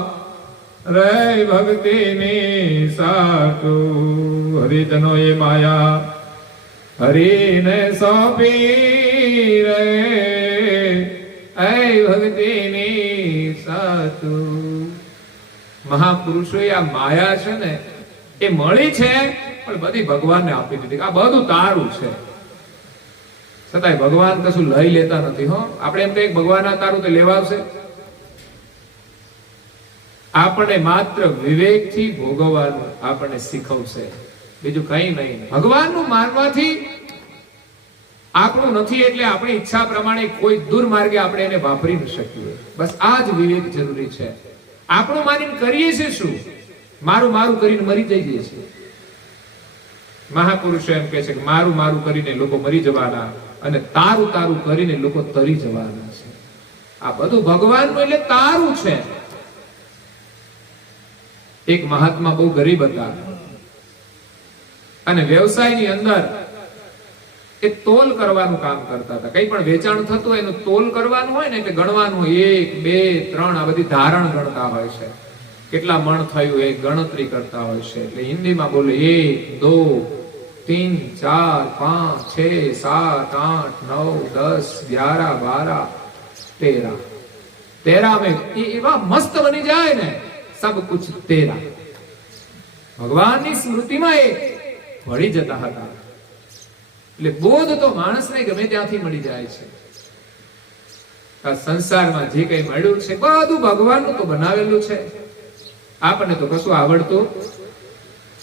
રે ભક્તિની સાટું હરિજનો એ માયા હરિને સોંપી રે એ ભક્તિની સાટું. મહાપુરુષો આ માયા છે ને એ મળી છે પણ બધી ભગવાનને આપી દીધી. આ બધું તારું છે છતાંય ભગવાન કશું લઈ લેતા નથી. હો, આપણે એમ કહીએ ભગવાન આ તારું તો લેવાશે. આપણે માત્ર વિવેકથી ભોગવવાનું આપણને શીખવશે, બીજું કઈ નહીં. ભગવાનનું માનવાથી આપણું નથી એટલે આપણી ઈચ્છા પ્રમાણે કોઈ દુર્માર્ગે આપણે એને વાપરી ન શકીએ. બસ આ જ વિવેક જરૂરી છે. આપણું માનીને કરીએ છીએ શું? મારું મારું કરીને મરી જઈએ છીએ. મહાપુરુષો એમ કહે છે કે મારું મારું કરીને લોકો મરી જવાના અને તારું તારું કરીને લોકો તરી જવાના છે. આ બધું ભગવાનનું એટલે તારું છે. એક મહાત્મા બહુ ગરીબ હતા અને વ્યવસાયની અંદર એ એ તોલ કરવાનું કામ કરતા હતા. કંઈ પણ વેચાણ થતું હોય એનું તોલ કરવાનું હોય ને એટલે ગણવાનું હોય, 1, 2, 3 આ બધી ધારણ ગણતા હોય છે. કેટલા મણ થયું એ ગણતરી કરતા હોય છે. એટલે હિન્દીમાં બોલે 1, 2, 3, 4, 5, 6, 7, 8, 9, 10, 11, 12, 13. 13 में એવા મસ્ત બની જાય ને, સબ કુછ 13. ભગવાનની સ્મૃતિમાં એ ભળી જતા હતા. એટલે બોધ તો માણસને ગમે ત્યાંથી મળી જાય છે. આ સંસારમાં જે કંઈ મળ્યું છે બધું ભગવાનનું તો બનાવેલું છે. આપણને તો કશું આવડતું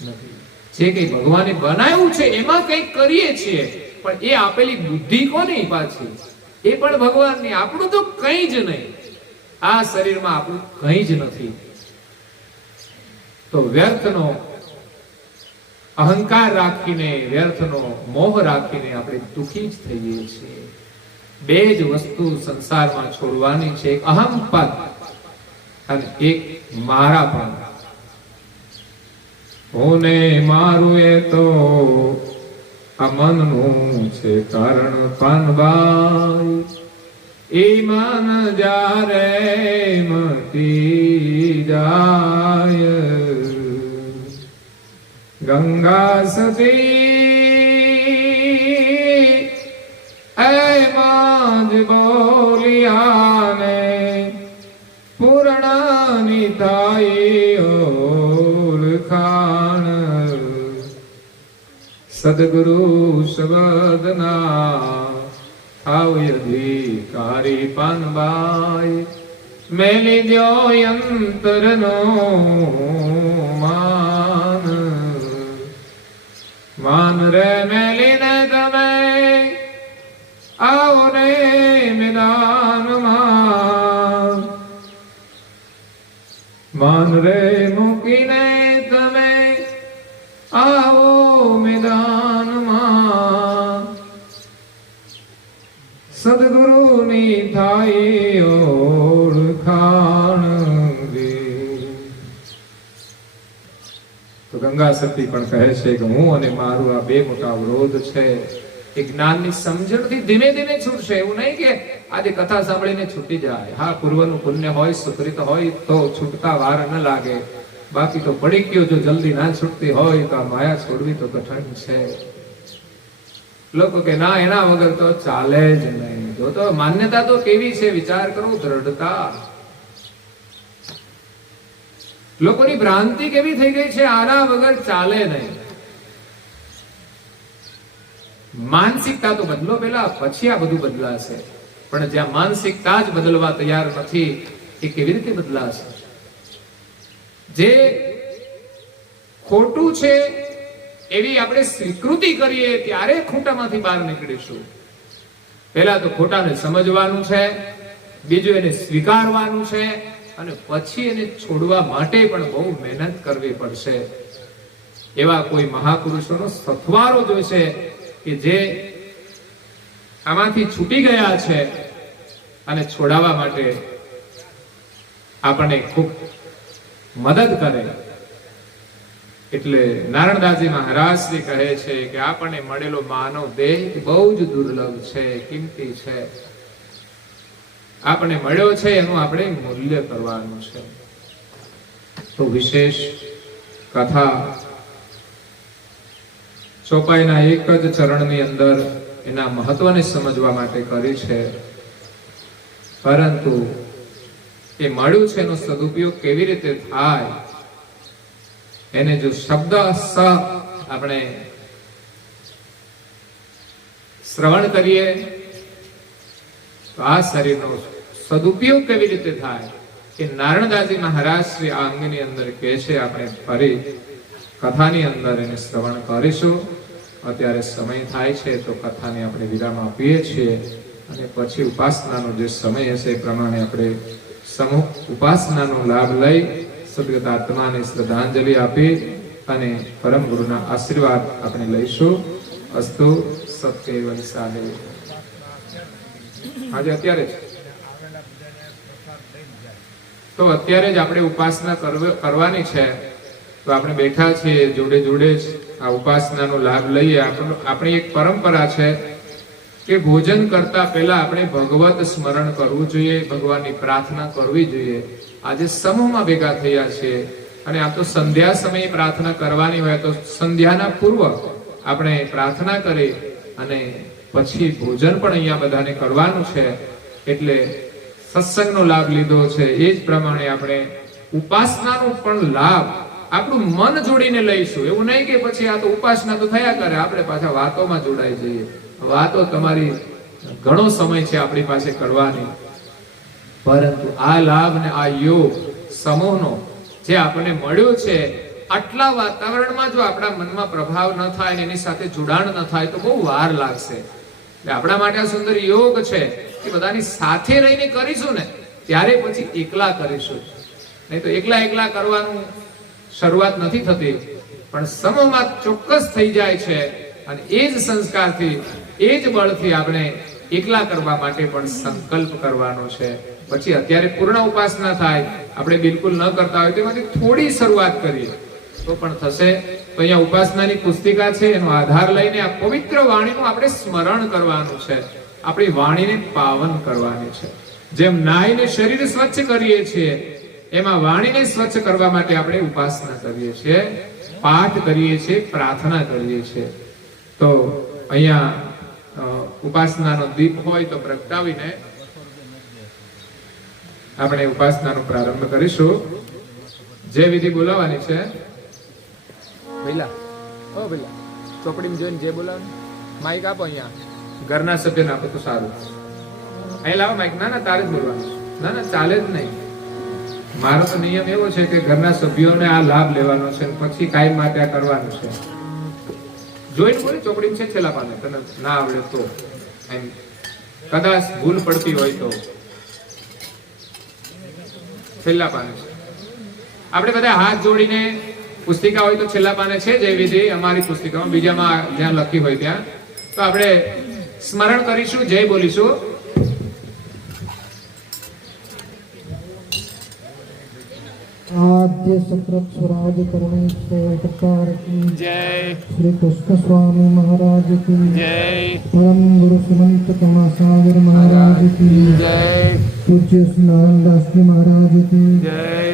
નથી. જે કંઈ ભગવાને બનાવ્યું છે એમાં કંઈક કરીએ છીએ, પણ એ આપેલી બુદ્ધિ કોની પાછી? એ પણ ભગવાનની. આપણું તો કંઈ જ નહીં. આ શરીરમાં આપણું કંઈ જ નથી. તો વ્યર્થનો અહંકાર રાખીને, વ્યર્થનો મોહ રાખીને આપણે દુઃખી જ થઈએ છીએ. બે જ વસ્તુ સંસારમાં છોડવાની છે, એક અહમ પદ અને એક મારા પદ. ઓને મારું એ તો આ મનનું છે કારણ પાનબાઈ, એ મન જ્યારે મટી જાય, ગંગા સતી એમાં જ બોલિયાને પૂર્ણની થાય ઓળખાણ. સદગુરુ શબ્દના થાવ અધિકારી પાનબાઈ, મેલી દો અંતરનો માન રે મેલીને તમે આવો ને મેદાનમાં, માન રે મૂકીને તમે આવો મેદાનમાં, સદગુરુની થાય ઓળખાણ. તો ગંગા સતી પણ કહે છે કે હું અને મારું આ બે મોટા અવરોધ છે એ જ્ઞાનની સમજણથી ધીમે ધીમે છૂટશે. એવું નહીં કે આજે કથા સાંભળીને છૂટી જાય. હા, પૂર્વનું પુણ્ય હોય, સુકૃત હોય તો છૂટતા વાર ન લાગે. બાકી તો પડી ગયો જો જલ્દી ના છૂટતી હોય તો આ માયા છોડવી તો કઠણ છે. લોકો કે ના, એના વગર તો ચાલે જ નહીં. જો તો માન્યતા તો કેવી છે વિચાર કરો, દ્રઢતા. લોકોની ભ્રાંતિ કેવી થઈ ગઈ છે, આના વગર ચાલે નહીં. માનસિકતા તો બદલો પેલા, પછી આ બધું બદલાશે. પણ જ્યાં માનસિકતા જ બદલવા તૈયાર નથી એ કેવી રીતે બદલાશે? જે ખોટું છે એવી આપણે સ્વીકૃતિ કરીએ ત્યારે ખોટામાંથી બહાર નીકળીશું. પહેલા તો ખોટાને સમજવાનું છે, બીજું એને સ્વીકારવાનું છે, અને પછી એને છોડવા માટે પણ બહુ મહેનત કરવી પડશે. એવા કોઈ મહાપુરુષોનો સથવારો જોઈશે કે જે આમાંથી છૂટી ગયા છે અને છોડાવવા માટે આપણને ખૂબ મદદ કરે. એટલે નારણદાસજી મહારાજ શ્રી કહે છે કે આપણને મળેલો માનવ દેહ બહુ જ દુર્લભ છે, કિંમતી છે. આપણને મળ્યો છે એનું આપણે મૂલ્ય કરવાનું છે. તો વિશેષ કથા ચોપાઈના એક જ ચરણની અંદર એના મહત્વને સમજવા માટે કરી છે. પરંતુ એ મળ્યું છે એનો સદુપયોગ કેવી રીતે થાય એને જો શબ્દ સ આપણે શ્રવણ કરીએ તો આ શરીરનો સદુપયોગ કેવી રીતે થાય કે નારણદાસજી મહારાજ શ્રી આ અંગની અંદર કહે છે. આપણે ફરી કથાની અંદર એને શ્રવણ કરીશું. અત્યારે સમય થાય છે તો કથાને આપણે વિરામ આપીએ છીએ અને પછી ઉપાસનાનો જે સમય હશે એ પ્રમાણે આપણે સમૂહ ઉપાસનાનો લાભ લઈ સદગત આત્માને શ્રદ્ધાંજલિ આપી અને પરમ ગુરુના આશીર્વાદ આપણે લઈશું. અસ્તુ સત્કેવલ સાહેબ. આજે અત્યારે જ તો અત્યારે જ આપણે ઉપાસના કરવાની છે. તો આપણે બેઠા છીએ જોડે જોડે જ આ ઉપાસનાનો લાભ લઈએ. આપણી એક પરંપરા છે કે ભોજન કરતા પહેલા આપણે ભગવત સ્મરણ કરવું જોઈએ, ભગવાનની પ્રાર્થના કરવી જોઈએ. આજે સમૂહમાં ભેગા થયા છે અને આ તો સંધ્યા સમયે પ્રાર્થના કરવાની હોય તો સંધ્યાના પૂર્વ આપણે પ્રાર્થના કરી અને પછી ભોજન પણ અહીંયા બધાને કરવાનું છે. એટલે સત્સંગનો લાભ લીધો છે એ જ પ્રમાણે આપણે ઉપાસનાનો પણ લાભ આપણું મન જોડીને લઈશું. એવું નહીં કે પછી આ તો ઉપાસના તો થયા કરે, આપણે પાછા વાતોમાં જોડાઈ જઈએ. વાતો તમારી ઘણો સમય છે આપણી પાસે કરવાની, પરંતુ આ લાભ ને આ યોગ સમૂહનો જે આપણને મળ્યો છે, આટલા વાતાવરણમાં જો આપણા મનમાં પ્રભાવ ન થાય ને એની સાથે જોડાણ ન થાય તો બહુ વાર લાગશે. એટલે આપણા માટે આ સુંદર યોગ છે કે બધાની સાથે રહીને કરીશું ને ત્યારે પછી એકલા કરીશું. નહીં તો એકલા એકલા કરવાનું શરૂઆત નથી થતી, પણ સમૂહમાં ચોક્કસ થઈ જાય છે. અને એ જ સંસ્કારથી એ જ બળથી આપણે એકલા કરવા માટે પણ સંકલ્પ કરવાનો છે. પછી અત્યારે પૂર્ણ ઉપાસના થાય, આપણે બિલકુલ ન કરતા હોય તેમાંથી થોડી શરૂઆત કરીએ તો પણ થશે. તો અહીંયા ઉપાસનાની પુસ્તિકા છે, એનો આધાર લઈને આ પવિત્ર વાણીનું આપણે સ્મરણ કરવાનું છે, આપણી વાણીને પાવન કરવાની છે. જેમ નાઈને શરીર સ્વચ્છ કરીએ છીએ એમાં વાણીને સ્વચ્છ કરવા માટે આપણે ઉપાસના કરીએ છીએ, પાઠ કરીએ છીએ, પ્રાર્થના કરીએ છીએ. તો અહીંયા ઉપાસનાનો દીપ હોય તો પ્રગટાવીને આપણે ઉપાસનાનો પ્રારંભ કરીશું. જે વિધિ બોલાવવાની છે ભઈલા, ઓ ભઈલા ચોપડીમાં જોઈને જે બોલાવવાનું, માઈક આપો. અહીંયા ઘરના સભ્યને આપો તો સારું. અહીં લાવો માઈક. ના ના તારે જ બોલવાનું. ના ના ચાલે જ નહીં. મારો તો નિયમ એવો છે કે ઘરના સભ્યોને આ લાભ લેવાનો છે, પછી કાયમ માટે આ કરવાનું છે. જોઈને બોલે ચોપડીમાં છે છેલ્લા પાને, તને ના આવડે તો એમ કદાચ ભૂલ પડતી હોય તો છેલ્લા પાને છે. આપણે બધા હાથ જોડીને પુસ્તિકા હોય તો છેલ્લા પાને છે જે વિધિ અમારી પુસ્તિકામાં, બીજામાં જ્યાં લખી હોય ત્યાં તો આપણે સ્મરણ કરીશું, જય બોલીશું. आद्य सत्रक स्वराज करुणेश्वर की जय. श्री कृष्ण स्वामी महाराज की जय. परम गुरु सुमंत कमासागर महाराज की जय. पूज्य नारायण दास जी महाराज की जय.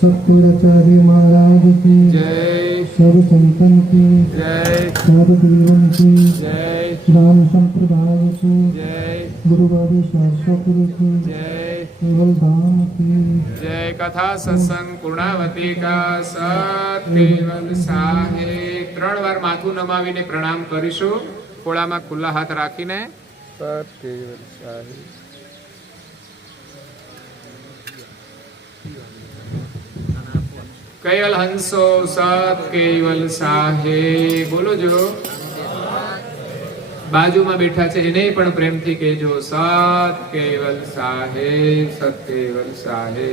सतपुराचार्य महाराज की जय. सर्व संतन की जय. साधु देवन की जय. राम संप्रदाय की जय. गुरुवादी शास्त्री की जय. केवल धाम की जय. कथा सत्संग पूर्णावती का सत केवल साहे. 3 વાર માથું નમાવીને પ્રણામ કરીશું, ખોળામાં ખુલ્લા હાથ રાખીને. સત કેવલ સાહે. કયલ હંસો સત કેવલ સાહે. બોલો જો બાજુમાં બેઠા છે એને પણ પ્રેમથી કહેજો, સત કેવલ સાહે, સત કેવલ સાહે.